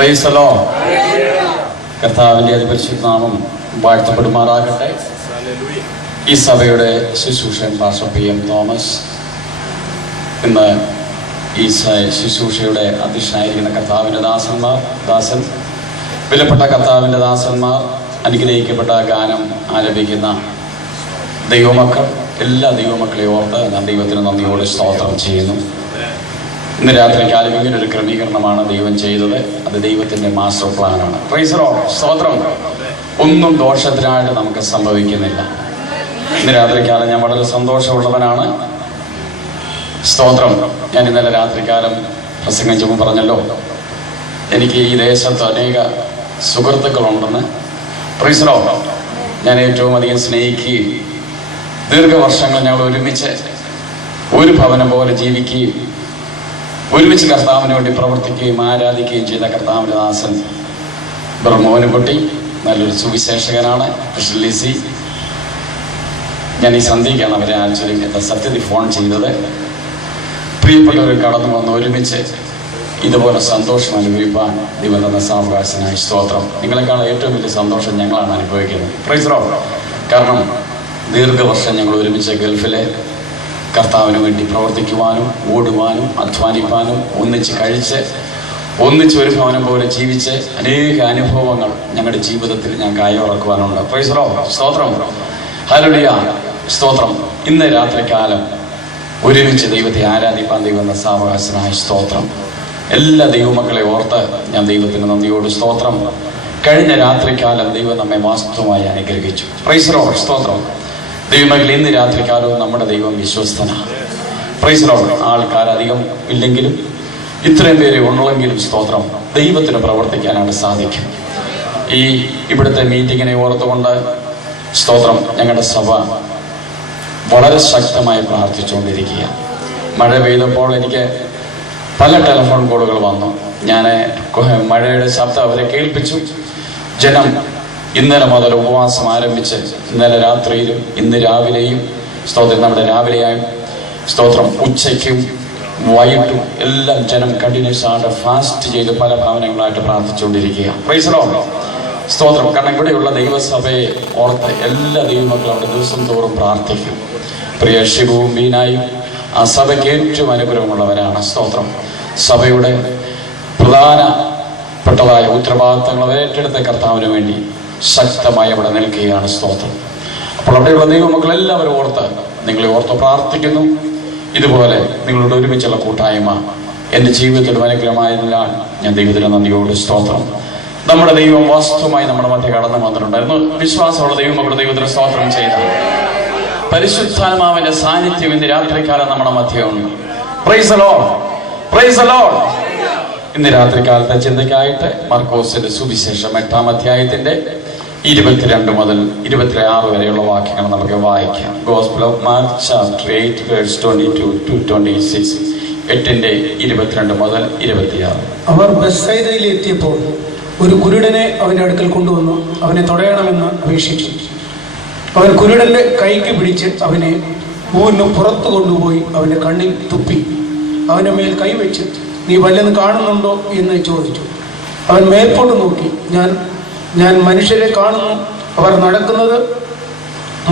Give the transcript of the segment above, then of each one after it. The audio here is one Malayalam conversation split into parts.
Price the Lord. കർത്താവിൻ്റെ അതിപരിശുദ്ധ നാമം വാഴ്ത്തപ്പെടുമാറാകട്ടെ. ഈ സഭയുടെ ശുശ്രൂഷൻ പാസ്റ്റർ PM തോമസ് ഇന്ന് ഈ ശുശ്രൂഷയുടെ അധ്യക്ഷനായിരിക്കുന്ന കർത്താവിൻ്റെ ദാസൻ വിലപ്പെട്ട കർത്താവിൻ്റെ ദാസന്മാർ, അനുഗ്രഹിക്കപ്പെട്ട ഗാനം ആലപിക്കുന്ന ദൈവമക്കൾ, എല്ലാ ദൈവമക്കളെ ഓർത്ത് ഞാൻ ദൈവത്തിന് നന്ദിയോടെ സ്തോത്രം ചെയ്യുന്നു. ഇന്ന് രാത്രിക്ക് ആലപിക്കുന്ന ഒരു ക്രമീകരണമാണ് ദൈവം ചെയ്തത്. അത് ദൈവത്തിൻ്റെ മാസ്റ്റർ പ്ലാനാണ്. Price the lord. സ്തോത്രം. ഒന്നും ദോഷത്തിനായിട്ട് നമുക്ക് സംഭവിക്കുന്നില്ല. ഇന്ന് രാത്രിക്കാലം ഞാൻ വളരെ സന്തോഷമുള്ളവനാണ്. സ്തോത്രം. ഞാൻ ഇന്നലെ രാത്രിക്കാലം പ്രസംഗിച്ചപ്പോൾ പറഞ്ഞല്ലോ, എനിക്ക് ഈ ദേശത്ത് അനേക സുഹൃത്തുക്കളുണ്ടെന്ന്. Price the Lord. ഞാൻ ഏറ്റവും അധികം സ്നേഹിക്കുകയും ദീർഘവർഷങ്ങൾ ഞങ്ങൾ ഒരുമിച്ച് ഒരു ഭവനം പോലെ ജീവിക്കുകയും ഒരുമിച്ച് കർത്താവിന് വേണ്ടി പ്രവർത്തിക്കുകയും ആരാധിക്കുകയും ചെയ്ത കർത്താവിൻ്റെ ദാസൻ മോനുകുട്ടി നല്ലൊരു സുവിശേഷകനാണ്. ലിസി, ഞാൻ ഈ സന്ധ്യയ്ക്കാണ് അവരെ ആക്ച്വലി സത്യത്തിൽ ഫോൺ ചെയ്തത്. പ്രിയപ്പെട്ടവർ കടന്നു വന്ന് ഒരുമിച്ച് ഇതുപോലെ സന്തോഷം അനുഭവിപ്പാൻ ദൈവം തന്ന സാവകാശനായി സ്തോത്രം. നിങ്ങളെക്കാൾ ഏറ്റവും വലിയ സന്തോഷം ഞങ്ങളാണ് അനുഭവിക്കുന്നത്. Price the Lord. കാരണം ദീർഘവർഷം ഞങ്ങൾ ഒരുമിച്ച് ഗൾഫിലെ കർത്താവിന് വേണ്ടി പ്രവർത്തിക്കുവാനും ഓടുവാനും അധ്വാനിപ്പാനും ഒന്നിച്ച് കഴിച്ച് ഒന്നിച്ച് ഒരു ഭവനം പോലെ ജീവിച്ച് അനേക അനുഭവങ്ങൾ ഞങ്ങളുടെ ജീവിതത്തിൽ ഞങ്ങൾക്ക് അയവിറക്കുവാനുണ്ട്. Praise the lord. സ്തോത്രം. ഹല്ലേലൂയ. സ്തോത്രം. ഇന്ന് രാത്രികാലം ഒരുമിച്ച് ദൈവത്തെ ആരാധിപ്പാൻ ദൈവം എന്ന സാവകാശനായ സ്തോത്രം. എല്ലാ ദൈവമക്കളെ ഓർത്ത് ഞാൻ ദൈവത്തിന് നന്ദിയോട് സ്തോത്രം. കഴിഞ്ഞ രാത്രികാലം ദൈവം നമ്മെ വാസ്തവമായി അനുഗ്രഹിച്ചു. Price the lord. സ്തോത്രം. ദൈവമക്കളെ, ഇന്ന് രാത്രികാലവും നമ്മുടെ ദൈവം വിശ്വസ്തനാണ്. Price the Lord. ആൾക്കാരധികം ഇല്ലെങ്കിലും ഇത്രയും പേരെ ഉള്ളെങ്കിലും സ്തോത്രം ദൈവത്തിന് പ്രവർത്തിക്കാനാണ് സാധിക്കും. ഇവിടുത്തെ മീറ്റിങ്ങിനെ ഓർത്തുകൊണ്ട് സ്തോത്രം ഞങ്ങളുടെ സഭ വളരെ ശക്തമായി പ്രാർത്ഥിച്ചുകൊണ്ടിരിക്കുക. മഴ പെയ്തപ്പോൾ എനിക്ക് പല ടെലിഫോൺ കോളുകൾ വന്നു. ഞാൻ മഴയുടെ ശബ്ദം അവരെ കേൾപ്പിച്ചു. ജനം ഇന്നലെ മുതൽ ഉപവാസം ആരംഭിച്ച് ഇന്നലെ രാത്രിയിലും ഇന്ന് രാവിലെയും സ്തോത്രം നമ്മുടെ രാവിലെയായും സ്തോത്രം ഉച്ചയ്ക്കും വൈകിട്ടും എല്ലാം ജനം കണ്ടിന്യൂസ് ആയിട്ട് ഫാസ്റ്റ് ചെയ്ത് പല ഭവനങ്ങളായിട്ട് പ്രാർത്ഥിച്ചുകൊണ്ടിരിക്കുക. Praise the lord. സ്തോത്രം. കാരണം ഇവിടെയുള്ള ദൈവസഭയെ ഓർത്ത് എല്ലാ ദൈവമക്കളും അവിടെ ദിവസം തോറും പ്രാർത്ഥിക്കും. പ്രിയ ഷിബുവും ബീനായും ആ സഭയ്ക്ക് ഏറ്റവും അനുഗ്രഹമുള്ളവരാണ്. സ്തോത്രം. സഭയുടെ പ്രധാനപ്പെട്ടതായ ഉത്തരവാദിത്തങ്ങൾ ഏറ്റെടുത്ത കർത്താവിന് വേണ്ടി ശക്തമായി അവിടെ നിൽക്കുകയാണ്. സ്തോത്രം. അപ്പോൾ അവിടെയുള്ള ദൈവമക്കൾ എല്ലാവരും ഓർത്ത് നിങ്ങളെ ഓർത്ത് പ്രാർത്ഥിക്കുന്നു. ഇതുപോലെ നിങ്ങളുടെ ഒരുമിച്ചുള്ള കൂട്ടായ്മ എൻ്റെ ജീവിതത്തിലും അനുഗ്രഹമായതിനാൽ ഞാൻ ദൈവത്തിന് നന്ദിയോട് സ്തോത്രം. നമ്മുടെ ദൈവം വാസ്തവമായി നമ്മുടെ മധ്യ കടന്നു വന്നിട്ടുണ്ടായിരുന്നു. വിശ്വാസമുള്ള ദൈവമക്കളുടെ ദൈവത്തിന് സ്തോത്രം ചെയ്ത പരിശുദ്ധാത്മാവിന്റെ സാന്നിധ്യം ഇന്ന് രാത്രികാലം നമ്മുടെ മധ്യമുണ്ട്. Praise the lord. Praise the lord. ഇന്ന് രാത്രികാലത്തെ ചിന്തയ്ക്കായിട്ട് മർക്കോസിന്റെ സുവിശേഷം 8-ാം അധ്യായത്തിന്റെ 22 മുതൽ 26 വരെയുള്ള വാക്യങ്ങൾ നമുക്ക് വായിക്കാം. Gospel of Mark chapter 8 verse 22 to 26. 8:22 മുതൽ 26. അവർ ബെത്സയിദയിൽ എത്തിയപ്പോൾ ഒരു കുരുടനെ അവന്റെ അടുക്കൽ കൊണ്ടുവന്നു അവനെ തൊടയണമെന്ന് അപേക്ഷിച്ചു. അവൻ കുരുടന്റെ കൈക്ക് പിടിച്ച് അവനെ ഊരിന് പുറത്തു കൊണ്ടുപോയി അവന്റെ കണ്ണിൽ തുപ്പി അവന്റെ മേൽ കൈവച്ച് നീ വല്ലതും കാണുന്നുണ്ടോ എന്ന് ചോദിച്ചു. അവൻ മേൽപോട്ട് നോക്കി ഞാൻ മനുഷ്യരെ കാണുന്നു, അവർ നടക്കുന്നത്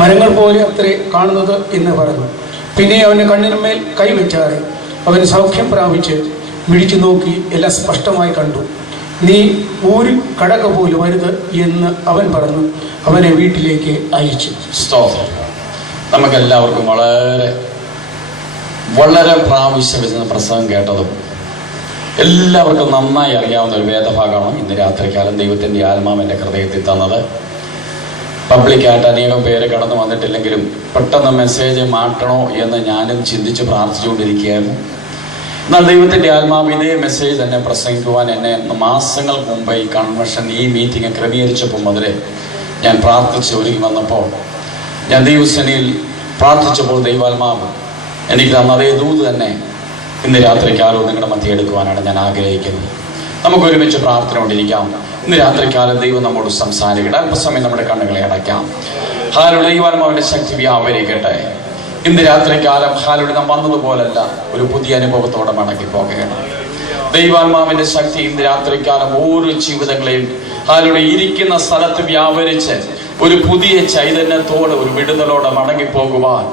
മരങ്ങൾ പോലെ അത്രേ കാണുന്നത് എന്ന് പറഞ്ഞു. പിന്നെ അവന്റെ കണ്ണിന്മേൽ കൈവച്ചാറെ അവൻ സൗഖ്യം പ്രാപിച്ച് മിഴിച്ചു നോക്കി എല്ലാം സ്പഷ്ടമായി കണ്ടു. നീ ഊരിൽ കടക പോലും വരുത് എന്ന് അവൻ പറഞ്ഞു. അവനെ വീട്ടിലേക്ക് അയച്ചു. സ്തോത്രം. നമുക്കെല്ലാവർക്കും വളരെ വളരെ പ്രാവശ്യം പ്രസംഗം കേട്ടതും എല്ലാവർക്കും നന്നായി അറിയാവുന്ന ഒരു വേദഭാഗമാണ് ഇന്ന് രാത്രികാലം ദൈവത്തിൻ്റെ ആത്മാവിൻ്റെ ഹൃദയത്തിൽ തന്നത്. പബ്ലിക്കായിട്ട് അനേകം പേര് കടന്നു വന്നിട്ടില്ലെങ്കിലും പെട്ടെന്ന് മെസ്സേജ് മാറ്റണോ എന്ന് ഞാനും ചിന്തിച്ച് പ്രാർത്ഥിച്ചുകൊണ്ടിരിക്കുകയായിരുന്നു. എന്നാൽ ദൈവത്തിൻ്റെ ആത്മാവ് ഇതേ മെസ്സേജ് തന്നെ പ്രസംഗിക്കുവാൻ എന്നെ മാസങ്ങൾക്ക് മുമ്പ് ഈ കൺവെൻഷൻ ഈ മീറ്റിംഗ് ക്രമീകരിച്ചപ്പോൾ മുതലേ ഞാൻ പ്രാർത്ഥിച്ച് ഒരുങ്ങി വന്നപ്പോൾ ഞാൻ ദൈവസേനയിൽ പ്രാർത്ഥിച്ചപ്പോൾ ദൈവാത്മാവ് എനിക്ക് തന്ന അതേ ദൂത് തന്നെ ഇന്ന് രാത്രിക്കാലവും നിങ്ങളുടെ മധ്യ എടുക്കുവാനാണ് ഞാൻ ആഗ്രഹിക്കുന്നത്. നമുക്കൊരുമിച്ച് പ്രാർത്ഥന കൊണ്ടിരിക്കാം. ഇന്ന് രാത്രിക്കാലം ദൈവം നമ്മോട് സംസാരിക്കട്ടെ. അല്പസമയം നമ്മുടെ കണ്ണുകളെ അടയ്ക്കാം. ഹാലൂയ. ദൈവാത്മാവിൻ്റെ ശക്തി വ്യാപരിക്കട്ടെ. ഇന്ന് രാത്രികാലം ഹാലൂയ നാം വന്നതുപോലല്ല, ഒരു പുതിയ അനുഭവത്തോടെ മടങ്ങി പോകുകയാണ്. ദൈവാത്മാവിന്റെ ശക്തി ഇന്ന് രാത്രിക്കാലം ഓരോ ജീവിതങ്ങളെയും അതിലൂടെ ഇരിക്കുന്ന സ്ഥലത്ത് വ്യാപരിച്ച് ഒരു പുതിയ ചൈതന്യത്തോടെ ഒരു വിടുതലോടെ മടങ്ങിപ്പോകുവാൻ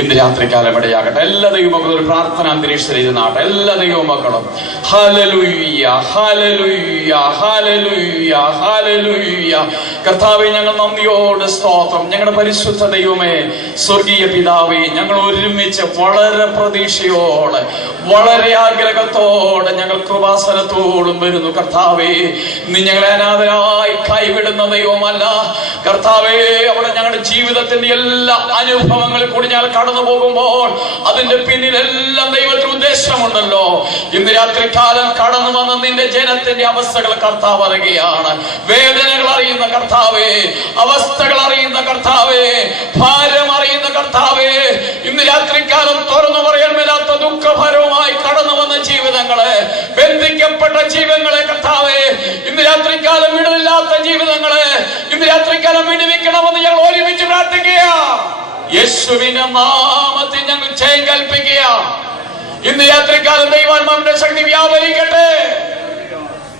ഇന്ന് രാത്രിക്കാലം ഇടയാകട്ടെ. എല്ലാ ദൈവമക്കളും ഒരു പ്രാർത്ഥന അന്തരീക്ഷത്തിൽ ഇരുന്നാട്ടെ. എല്ലാ ദൈവമക്കളും ഹല്ലേലൂയ ഹല്ലേലൂയ ഹല്ലേലൂയ ഹല്ലേലൂയ. കർത്താവേ, ഞങ്ങൾ നന്ദിയോടെ സ്തോത്രം. ഞങ്ങളുടെ പരിശുദ്ധ ദൈവമേ, സ്വർഗീയ പിതാവേ, ഞങ്ങൾ ഒരുമിച്ച് വളരെ പ്രതീക്ഷയോടെ വളരെ ആഗ്രഹത്തോടെ ഞങ്ങൾ കൃപാസനത്തോടും വരുന്നു. കർത്താവേ, നീ ഞങ്ങളെ അനാഥരായി കൈവിടുന്ന ദൈവമല്ല. കർത്താവേ, അവിടെ ഞങ്ങളുടെ ജീവിതത്തിന്റെ എല്ലാ അനുഭവങ്ങളിൽ കൂടി ഞങ്ങൾ കടന്നു പോകുമ്പോൾ അതിന്റെ പിന്നിലെല്ലാം ദൈവത്തിന് ഉദ്ദേശമുണ്ടല്ലോ. ഇന്ന് രാത്രികാലം കടന്നു വന്ന നിന്റെ ജനത്തിന്റെ അവസ്ഥകൾ കർത്താവ് അറിയുകയാണ്. വേദനകൾ അറിയുന്ന കർത്താവേ, അവസ്ഥകൾ അറിയുന്ന കർത്താവേ, ഭാരം അറിയുന്ന കർത്താവേ, ഇന്ന് രാത്രികാലം തുറന്നു പറയാൻ മേലാത്ത ദുഃഖഭാരവുമായി കടന്നു വന്ന ജീവിതങ്ങളെ, ബന്ധിക്കപ്പെട്ട ജീവിതങ്ങളെ കർത്താവേ, ഇന്ന് രാത്രികാലം വിടുതലില്ലാത്ത ജീവിതങ്ങളെ ഇന്ന് രാത്രികാലം വിടുവിക്കണമെന്ന് ഞങ്ങൾ ഒരുമിച്ച് പ്രാർത്ഥിക്കുക. യേശുവിന്റെ നാമത്തിൽ ഞങ്ങൾ ജയം കൽപ്പിക്കുക. ഇന്ന് രാത്രികാലം ദൈവാത്മാവിന്റെ ശക്തി വ്യാപരിക്കട്ടെ.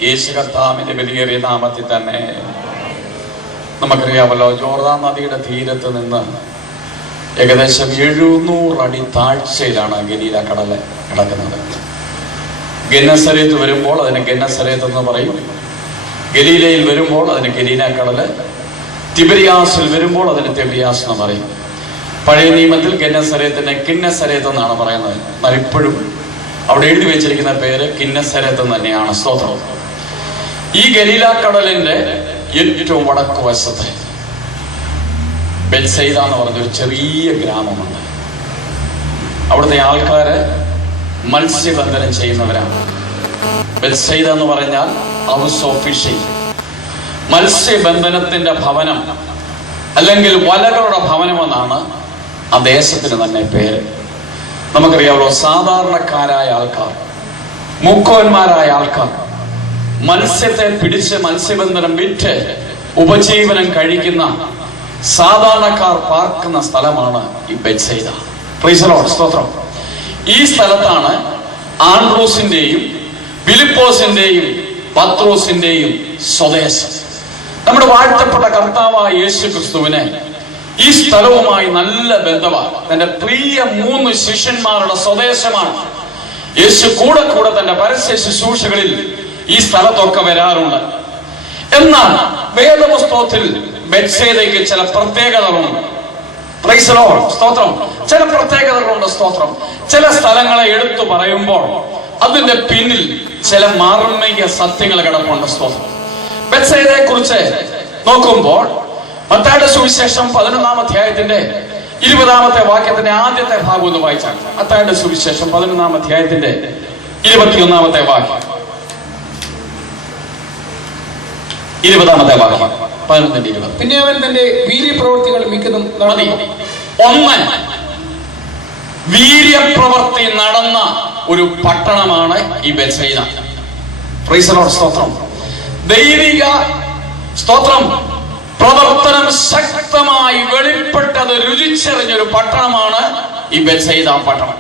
യേശു കർത്താവിന്റെ വലിയേറിയ നാമത്തിൽ തന്നെ. നമുക്കറിയാമല്ലോ, ജോർദാൻ നദിയുടെ തീരത്ത് നിന്ന് ഏകദേശം 700 അടി താഴ്ചയിലാണ് ഗലീല കടല് കിടക്കുന്നത്. ഗന്നസരേത്ത് വരുമ്പോൾ അതിന് ഗന്നസരേത്ത് എന്ന് പറയും. ഗലീലയിൽ വരുമ്പോൾ അതിന് ഗലീല കടല്. തിബരിയാസിൽ വരുമ്പോൾ അതിന് തിബരിയാസ് എന്ന് പറയും. പഴയ നിയമത്തിൽ ഗന്നസരേത്തിനെ കിന്നസരേത്ത് എന്നാണ് പറയുന്നത്. എന്നാൽ ഇപ്പോഴും അവിടെ എഴുതി വെച്ചിരിക്കുന്ന പേര് കിന്നസരേത്ത് തന്നെയാണ്. സ്തോത്രം. ഈ ഗലീല കടലിന്റെ ഏറ്റവും വടക്കു വശത്ത് ബെത്സൈദ എന്ന് പറഞ്ഞൊരു ചെറിയ ഗ്രാമമുണ്ട്. അവിടുത്തെ ആൾക്കാര് മത്സ്യബന്ധനം ചെയ്യുന്നവരാണ്. ബെത്സൈദ എന്ന് പറഞ്ഞാൽ ഹൗസ് ഓഫ് ഫിഷിംഗ്, മത്സ്യബന്ധനത്തിന്റെ ഭവനം അല്ലെങ്കിൽ വലകളുടെ ഭവനമെന്നാണ് ആ ദേശത്തിന് തന്നെ പേര്. നമുക്കറിയാമല്ലോ, സാധാരണക്കാരായ ആൾക്കാർ, മുക്കോന്മാരായ ആൾക്കാർ മത്സ്യത്തെ പിടിച്ച് മത്സ്യബന്ധനം വിറ്റ് ഉപജീവനം കഴിക്കുന്ന സാധാരണക്കാർ പാർക്കുന്ന സ്ഥലമാണ് ഈ ബെത്സൈദ. Price the lord. സ്തോത്രം. ഈ സ്ഥലത്താണ് ആൻഡ്രൂസിന്റെയും ഫിലിപ്പോസിന്റെയും പത്രോസിന്റെയും സ്വദേശം. നമ്മുടെ വാഴ്ത്തപ്പെട്ട കർത്താവായ യേശു ക്രിസ്തുവിനെ ഈ സ്ഥലവുമായി നല്ല ബന്ധമാണ്. തന്റെ പ്രിയ 3 ശിഷ്യന്മാരുടെ സ്വദേശമാണ്. യേശു കൂടെ കൂടെ തന്റെ പരസ്യ ശുശ്രൂഷകളിൽ ഈ സ്ഥലത്തൊക്കെ വരാറുണ്ട്. എന്നാൽ വേദപുസ്തകത്തിൽ ബെത്സൈദയ്ക്ക് ചില പ്രത്യേകതകളുണ്ട്. Price the lord. സ്തോത്രം. ചില പ്രത്യേകതകളുണ്ട്. സ്തോത്രം. ചില സ്ഥലങ്ങളെ എടുത്തു പറയുമ്പോൾ അതിന്റെ പിന്നിൽ ചില മാർമിക സത്യങ്ങൾ കിടപ്പുണ്ട്. സ്തോത്രം. ബെത്സൈദയെ കുറിച്ച് നോക്കുമ്പോൾ മത്തായിയുടെ സുവിശേഷം 11-ാം അധ്യായത്തിന്റെ 20-ാമത്തെ വാക്യത്തിന്റെ ആദ്യത്തെ ഭാഗം ഒന്ന് വായിച്ചാൽ. മത്തായിയുടെ സുവിശേഷം 11-ാം അധ്യായത്തിന്റെ 21-ാമത്തെ വാക്യം, 20-ാമത്തെ വാക്യം, 11-20. പിന്നെ അവൻ തന്റെ വീര്യപ്രവൃത്തികൾ മിക്കതും നടത്തി. ഒന്ന്, വീര്യപ്രവൃത്തി നടന്ന ഒരു പട്ടണമാണ് ഈ ബെത്സൈദ. Price the lord. സ്തോത്രം. ദൈവിക സ്തോത്രം പ്രവർത്തനം ശക്തമായി വെളിപ്പെട്ടത് രുചിച്ചറിഞ്ഞൊരു പട്ടണമാണ് ഈ ബെത്സൈദ പട്ടണം.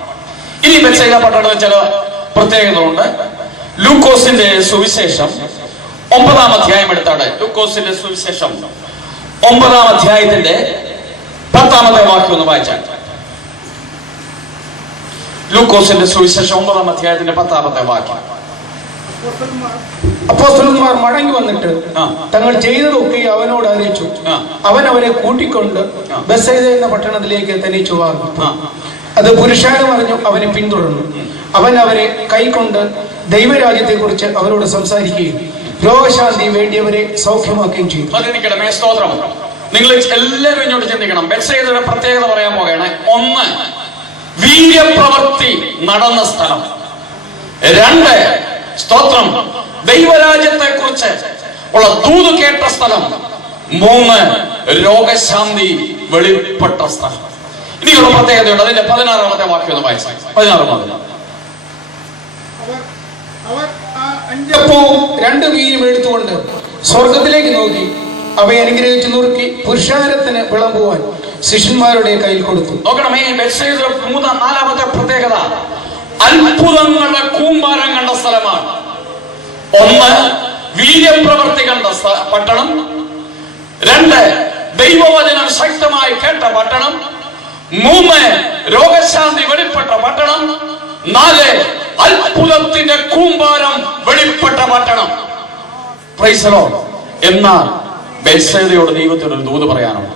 ഇനി ബെത്സൈദ പട്ടണത്തിൽ ചില പ്രത്യേകതകളുണ്ട്. ലൂക്കോസിന്റെ സുവിശേഷം 9-ാം അധ്യായം എടുത്താണ്. ലൂക്കോസിന്റെ സുവിശേഷം 9-ാം അധ്യായത്തിന്റെ 10-ാമത്തെ വാക്യം ഒന്ന് വായിച്ചാൽ. ലൂക്കോസിന്റെ സുവിശേഷം 9-ാം അധ്യായത്തിന്റെ 10-ാമത്തെ വാക്യം. അപ്പോസ്തലന്മാർ മടങ്ങി വന്നിട്ട് തങ്ങൾ ചെയ്തതൊക്കെ അവനോട് അറിയിച്ചു. അവൻ അവരെ കൂട്ടിക്കൊണ്ട് ബെത്സൈദ എന്ന പട്ടണത്തിലേക്ക് തനിച്ചു വാങ്ങി. അത് പുരുഷാരം അറിഞ്ഞു അവനെ പിന്തുടർന്നു. അവൻ അവരെ കൈക്കൊണ്ട് ദൈവരാജ്യത്തെ കുറിച്ച് അവരോട് സംസാരിക്കുകയും രോഗശാന്തി വേണ്ടിയവരെ സൗഖ്യമാക്കുകയും ചെയ്തു. അതിരിക്കണമേ. സ്തോത്രം. നിങ്ങൾ എല്ലാവരും ഇങ്ങോട്ട് ചിന്തിക്കണം. ബെത്സൈദയുടെ പ്രത്യേകത പറയാൻ പോവുകയാണ്. ഒന്ന്, വീര്യപ്രവൃത്തി നടന്ന സ്ഥലം. 2, സ്തോത്രം, ദൈവരാജ്യത്തെ കുറിച്ച് ഉള്ള ദൂത് കേട്ട സ്ഥലം. 3, രോഗശാന്തി വെളിപ്പെട്ട സ്ഥലം. ഇനിയുള്ള പ്രത്യേകതയുണ്ട്. അതിന്റെ 16-ാമത്തെ വാക്യം ഒന്ന് വായിച്ചു. 16-ാമത്തെ. അവർ 5 അപ്പവും 2 മീനും എടുത്തുകൊണ്ട് സ്വർഗത്തിലേക്ക് നോക്കി അവയെ അനുഗ്രഹിച്ചു നുറുക്കി പുരുഷാരത്തിന് വിളമ്പുവാൻ ശിഷ്യന്മാരുടെ കയ്യിൽ കൊടുത്തു. നോക്കണമേ, ബെത്സൈദയുടെ 4-ാമത്തെ പ്രത്യേകത അത്ഭുതങ്ങളുടെ കൂമ്പാരം കണ്ട സ്ഥലമാണ്. ഒന്ന്, വീര്യപ്രവർത്തികളുടെ പട്ടണം. 2, ദൈവവചനം ശക്തമായി കേട്ട പട്ടണം. 3, രോഗശാന്തി വെളിപ്പെട്ട പട്ടണം. 4, അത്ഭുതത്തിന്റെ കൂമ്പാരം വെളിപ്പെട്ട പട്ടണം. Price the lord. എന്നാൽ ബേത്സേദയോട് ദൈവത്തിന് ഒരു ദൂത് പറയാനുണ്ട്.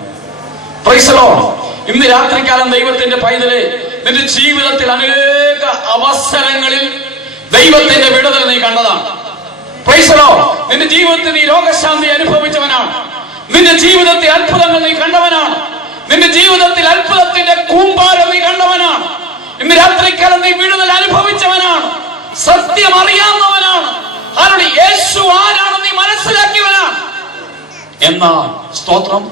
Price the lord. ഇന്ന് രാത്രികാലം ദൈവത്തിന്റെ പൈതലെ, നിന്റെ ജീവിതത്തിൽ അനേക അവസരങ്ങളിൽ ദൈവത്തിന്റെ വിടുതൽ നീ കണ്ടതാണ്. Price the lord. നിന്റെ ജീവിതത്തിൽ നീ രോഗശാന്തി അനുഭവിച്ചവനാണ്. നിന്റെ ജീവിതത്തിൽ അത്ഭുതങ്ങൾ നീ കണ്ടവനാണ്. നിന്റെ ജീവിതത്തിൽ അത്ഭുതത്തിന്റെ കൂമ്പാരം നീ കണ്ടവനാണ്. ഇന്ന് രാത്രിക്കാലം നീ വിടുതൽ അനുഭവിച്ചവനാണ്. സത്യം അറിയാവുന്നവനാണ്. ആരോട് യേശു ആരാണെന്ന് നീ മനസ്സിലാക്കിയവനാണ്. എന്നാൽ സ്തോത്രം,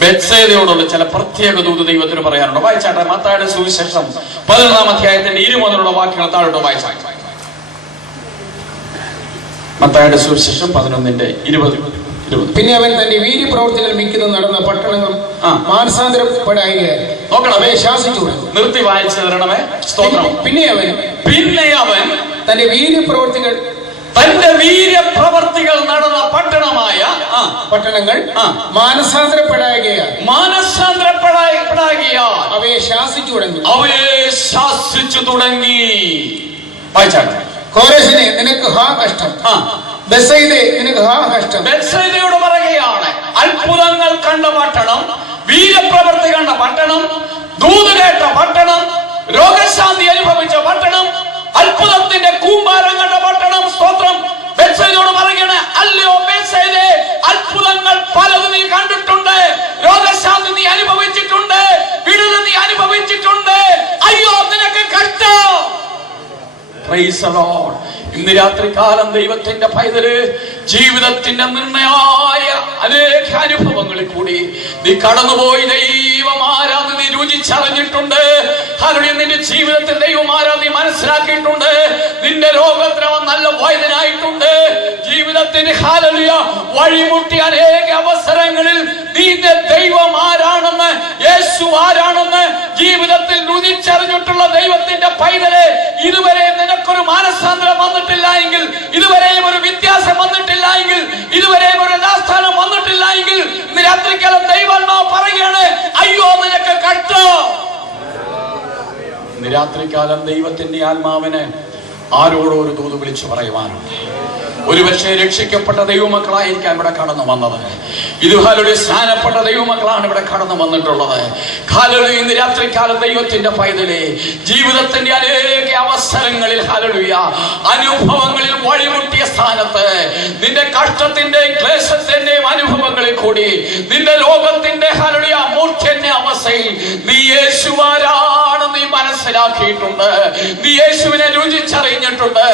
ബേത്സേദയോടുള്ള ചില പ്രത്യേക ദൂത് ദൈവത്തിന് പറയാനുണ്ട്. വായിച്ചാട്ടെ, മത്തായിയുടെ സുവിശേഷം 11-ാം അധ്യായത്തിന്റെ 20 മുതലുള്ള വാക്യങ്ങൾ താഴോട്ട് വായിച്ചാട്ടെ. മത്തായിയുടെ സുവിശേഷം 11:20. പിന്നെ അവൻ തന്റെ വീര്യപ്രവർത്തികൾ മിക്കതും നടന്ന പട്ടണങ്ങൾ മാനസാന്തരപ്പെടായികയായി അവയെ ശാസിച്ചു. നിർത്തി വായിച്ചു തരണമേ. സ്തോത്രം. പിന്നെ അവൻ തന്റെ വീര്യപ്രവർത്തികൾ നടന്ന പട്ടണമായ പട്ടണങ്ങൾ മാനസാന്തരപ്പെടായികയാൽ അവയെ ശാസിച്ചു തുടങ്ങി. വായിച്ചാട്ടെ. കോരേശിനെ, നിനക്ക് ഹാ കഷ്ടം. ബെത്സയിദേ, നിനക്ക് ഹാ കഷ്ടം. ബെത്സയിദയോട് പറയുകയാണ്, അത്ഭുതങ്ങൾ കണ്ട പട്ടണം, വീര്യപ്രവൃത്തി കണ്ട പട്ടണം, ദൂത് കേട്ട പട്ടണം, രോഗശാന്തി അനുഭവിച്ച പട്ടണം, അത്ഭുതത്തിന്റെ കൂമ്പാരം കണ്ട പട്ടണം. സ്തോത്രം. ബെത്സയിദയോട് പറയുകയാണ്, അല്ലയോ ബെത്സയിദേ, അത്ഭുതങ്ങൾ പലതും നീ കണ്ടിട്ടുണ്ട്, രോഗശാന്തി നീ അനുഭവിച്ചിട്ടുണ്ട്, വിടുതൽ നീ അനുഭവിച്ചിട്ടുണ്ട്. അയ്യോ നിനക്ക് കഷ്ടം. Praise the lord. ഇന്ന് രാത്രികാലം ദൈവത്തിന്റെ പൈതല്, ജീവിതത്തിന്റെ നിർണയായ അനേക അനുഭവങ്ങളിൽ കൂടി നീ കടന്നുപോയി ദൈവമാരാന്ന് നീ രുചിച്ചറിഞ്ഞിട്ടുണ്ട്. നിന്റെ ജീവിതത്തിൽ ദൈവമാരാന്ന് നീ മനസ്സിലാക്കിയിട്ടുണ്ട്. നിന്റെ രോഗത്തിന് നല്ല വൈദ്യനായിട്ടുണ്ട്. ജീവിതത്തിന് ഹല്ലേലൂയ വഴിമുട്ടിയ അനേക അവസരങ്ങളിൽ നിന്റെ ദൈവം ആരാണെന്ന്, യേശു ആരാണെന്ന് ജീവിതത്തിൽ രുചിച്ചറിഞ്ഞിട്ടുള്ള ദൈവത്തിന്റെ പൈതല്, ഇതുവരെ നിനക്കൊരു മാനസാന്തരം വന്നിട്ടില്ല എങ്കിൽ, ഇതുവരെയും ഒരു വ്യത്യാസം വന്നിട്ടില്ല എങ്കിൽ, ഇതുവരെയും ഒരു യഥാസ്ഥാനം വന്നിട്ടില്ല എങ്കിൽ, ഇന്ന് രാത്രിക്കാലം ദൈവാത്മാവ് പറയുകയാണ്, അയ്യോ നിനക്ക് കഷ്ടം. ഇന്ന് രാത്രികാലം ദൈവത്തിന്റെ ആത്മാവിന് ആരോടോ ഒരു ദൂത് വിളിച്ചു പറയുവാനുണ്ട്. ഒരുപക്ഷെ രക്ഷിക്കപ്പെട്ട ദൈവമക്കളായിരിക്കാം ഇവിടെ കടന്നു വന്നത്. ഇതുപോലെ സ്നാനപ്പെട്ട ദൈവമക്കളാണ് ഇവിടെ കടന്നു വന്നിട്ടുള്ളത്. ഹല്ലേലൂയ. ഇന്ന് രാത്രികാലം ദൈവത്തിന്റെ പൈതലേ, ജീവിതത്തിന്റെ അനേക അവസരങ്ങളിൽ ഹല്ലേലൂയ അനുഭവങ്ങളിൽ വഴിമുട്ടിയ സ്ഥാനത്ത്, നിന്റെ കഷ്ടത്തിന്റെയും ക്ലേശത്തിന്റെയും അനുഭവങ്ങളിൽ കൂടി, നിന്റെ ലോകത്തിന്റെ ഹല്ലേലൂയ മൂർഖന്റെ അവസ്ഥയിൽ നീ യേശുവാരാണ് നീ മനസ്സിലാക്കിയിട്ടുണ്ട്. നീ യേശുവിനെ രുചിച്ചറിഞ്ഞിട്ടുണ്ട്.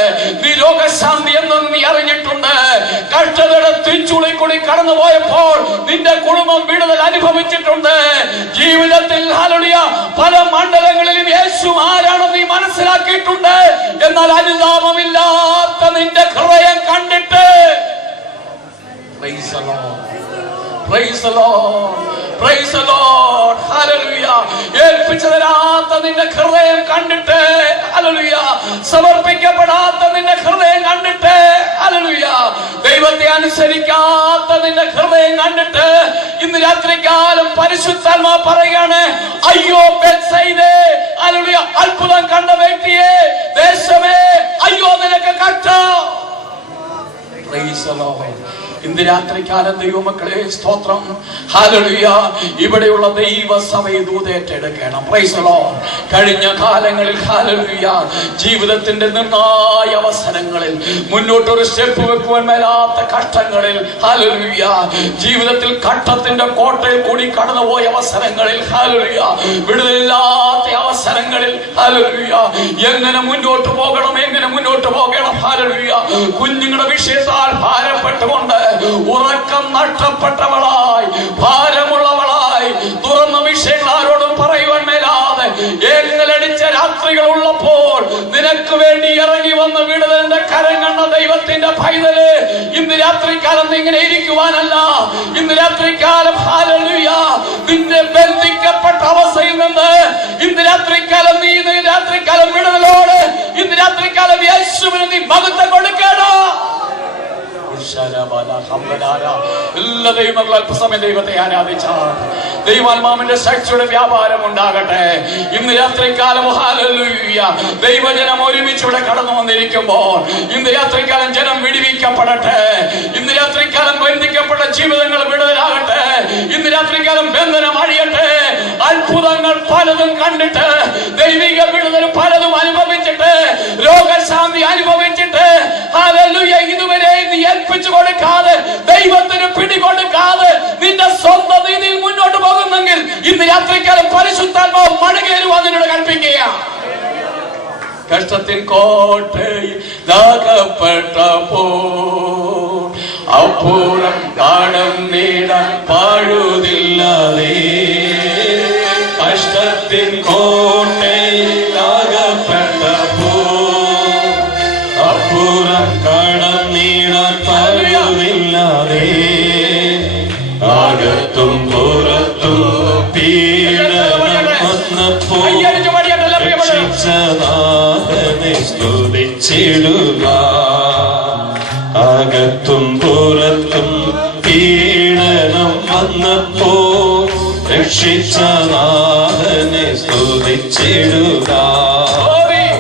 നീ രോഗശാന്തി എന്നും നീ അറിഞ്ഞിട്ടുണ്ട്. കഷ്ടതയുടെ തിരിച്ചുള്ളിൽ കൂടി കടന്നു പോയപ്പോൾ നിന്റെ കുടുംബം വിടുതൽ അനുഭവിച്ചിട്ടുണ്ട്. ജീവിതത്തിൽ ഹല്ലേലൂയ പല മണ്ഡലങ്ങളിലും യേശു ആരാണെന്ന് നീ മനസ്സിലാക്കിയിട്ടുണ്ട്. എന്നാൽ അനുതാപമില്ലാത്ത നിന്റെ ഹൃദയം കണ്ടിട്ട് price the lord, praise the lord, praise the lord, hallelujah. ഏൽപ്പിച്ചു തരാത്ത നിന്റെ ഹൃദയം കണ്ടിട്ട്, ഹല്ലേലൂയ, സമർപ്പിക്കപ്പെടാത്ത നിന്റെ ഹൃദയം കണ്ടിട്ട്, ഹല്ലേലൂയ, ദൈവത്തെ അനുസരിക്കാത്ത നിന്റെ ഹൃദയം കണ്ടിട്ട് ഇന്ന് രാത്രികാലം പരിശുദ്ധാത്മാവ് പറയുകയാണ്, അയ്യോ ബെത്സയിദേ, ഹല്ലേലൂയ, അത്ഭുതം കണ്ട വ്യക്തിയെ, ദേശമേ, അയ്യോ നിനക്ക് കഷ്ടം. Praise the lord. ഇന്ന് രാത്രികാലം ദൈവമക്കളെ സ്തോത്രം, ഹല്ലേലൂയ, ഇവിടെയുള്ള ദൈവസഭയെ ദൂതേറ്റെടുക്കണം. Praise the lord. കഴിഞ്ഞ കാലങ്ങളിൽ ഹല്ലേലൂയ ജീവിതത്തിന്റെ നിർണായ അവസരങ്ങളിൽ മുന്നോട്ടൊരു സ്റ്റെപ്പ് വെക്കുവാൻ മേലാത്ത കഷ്ടങ്ങളിൽ, ഹല്ലേലൂയ ജീവിതത്തിൽ കഷ്ടത്തിന്റെ കോട്ടയിൽ കൂടി കടന്നുപോയ അവസരങ്ങളിൽ, ഹല്ലേലൂയ വിടുതലില്ലാത്ത അവസരങ്ങളിൽ, ഹല്ലേലൂയ എങ്ങനെ മുന്നോട്ട് പോകണം, എങ്ങനെ മുന്നോട്ട് പോകണം, ഹല്ലേലൂയ കുഞ്ഞുങ്ങളുടെ വിഷയത്താൽ ഭാരപ്പെട്ടുകൊണ്ട്, ഉറക്കം നഷ്ടപ്പെട്ടവളായി, ഭാരമുള്ളവളായി, തുറന്ന വിഷയങ്ങൾ ആരോടും പറയുവാൻ മേലാതെ ഏങ്ങലടിച്ച രാത്രികൾ ഉള്ളപ്പോൾ നിനക്ക് വേണ്ടി ഇറങ്ങി വന്ന വിടുതലിന്റെ കരം കണ്ട ദൈവത്തിന്റെ പൈതല്, ഇന്ന് രാത്രികാലം ഇങ്ങനെ ഇരിക്കുവാനല്ല, ഇന്ന് രാത്രികാലം ഹല്ലേലൂയ നിന്നെ ബന്ധിക്കപ്പെട്ട അവസ്ഥയിൽ നിന്ന് ഇന്ന് രാത്രികാലം നീ രാത്രികാലം വിടുതലോട്, ഇന്ന് രാത്രികാലം യേശുവിന് നീ മഹത്വം കൊടുക്കണം. എല്ലാ ദൈവങ്ങളും അല്പസമയം ദൈവത്തെ ആരാധിച്ചാൽ ദൈവാത്മാവിന്റെ ശക്തിയുടെ വ്യാപാരം ഉണ്ടാകട്ടെ. ഇന്ന് രാത്രികാലം ഹല്ലേലൂയ ദൈവജനം ഒരുമിച്ച് ഇവിടെ കടന്നു വന്നിരിക്കുമ്പോൾ ഇന്ന് രാത്രികാലം ജനം വിടുവിക്കപ്പെടട്ടെ. ഇന്ന് രാത്രികാലം ബന്ധിക്കപ്പെട്ട ജീവിതങ്ങൾ വിടുതലാകട്ടെ. ഇന്ന് രാത്രികാലം ബന്ധനം അഴിയട്ടെ. അത്ഭുതങ്ങൾ പലതും കണ്ടിട്ട് ദൈവിക വിടുതൽ പലതും അനുഭവിച്ചിട്ട് രോഗശാന്തി അനുഭവിച്ചിട്ട് ഹല്ലേലൂയ ഇതുവരെ നീ ഏൽപ്പിച്ചു കൊടുക്കാതെ ദൈവത്തിന് പിടികൊടുക്കാതെ നിന്റെ സ്വന്തം രീതിയിൽ മുന്നോട്ട് പോകുന്നെങ്കിൽ ഇന്ന് രാത്രിക്കാലം പരിശുദ്ധാത്മാവ് മടങ്ങേരുവാൻ നിന്നോട് കൽപ്പിക്കുക. കഷ്ടത്തിൻ കോട്ടയിൽ അകപ്പെട്ടപ്പോ അപ്പുറം കാടം നേടാൻ പാഴുതില്ലാതെ കഷ്ടത്തിൻ കോട്ടയിൽ അകപ്പെട്ടപ്പോ അപ്പുറം കാടം നേടാൻ പാഴുതില്ലാതെ അകത്തും പുറത്തും പീഡനം വന്നപ്പോ രക്ഷിച്ചനാഥനെ സ്തുതിച്ചിടുക. അകത്തും പുറത്തും പീഡനം വന്നപ്പോ രക്ഷിച്ചനാഥനെ സ്തുതിച്ചിടുക.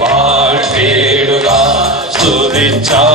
വാഴ്ത്തിടുക, സ്തുതിച്ചാർത്തിടുക.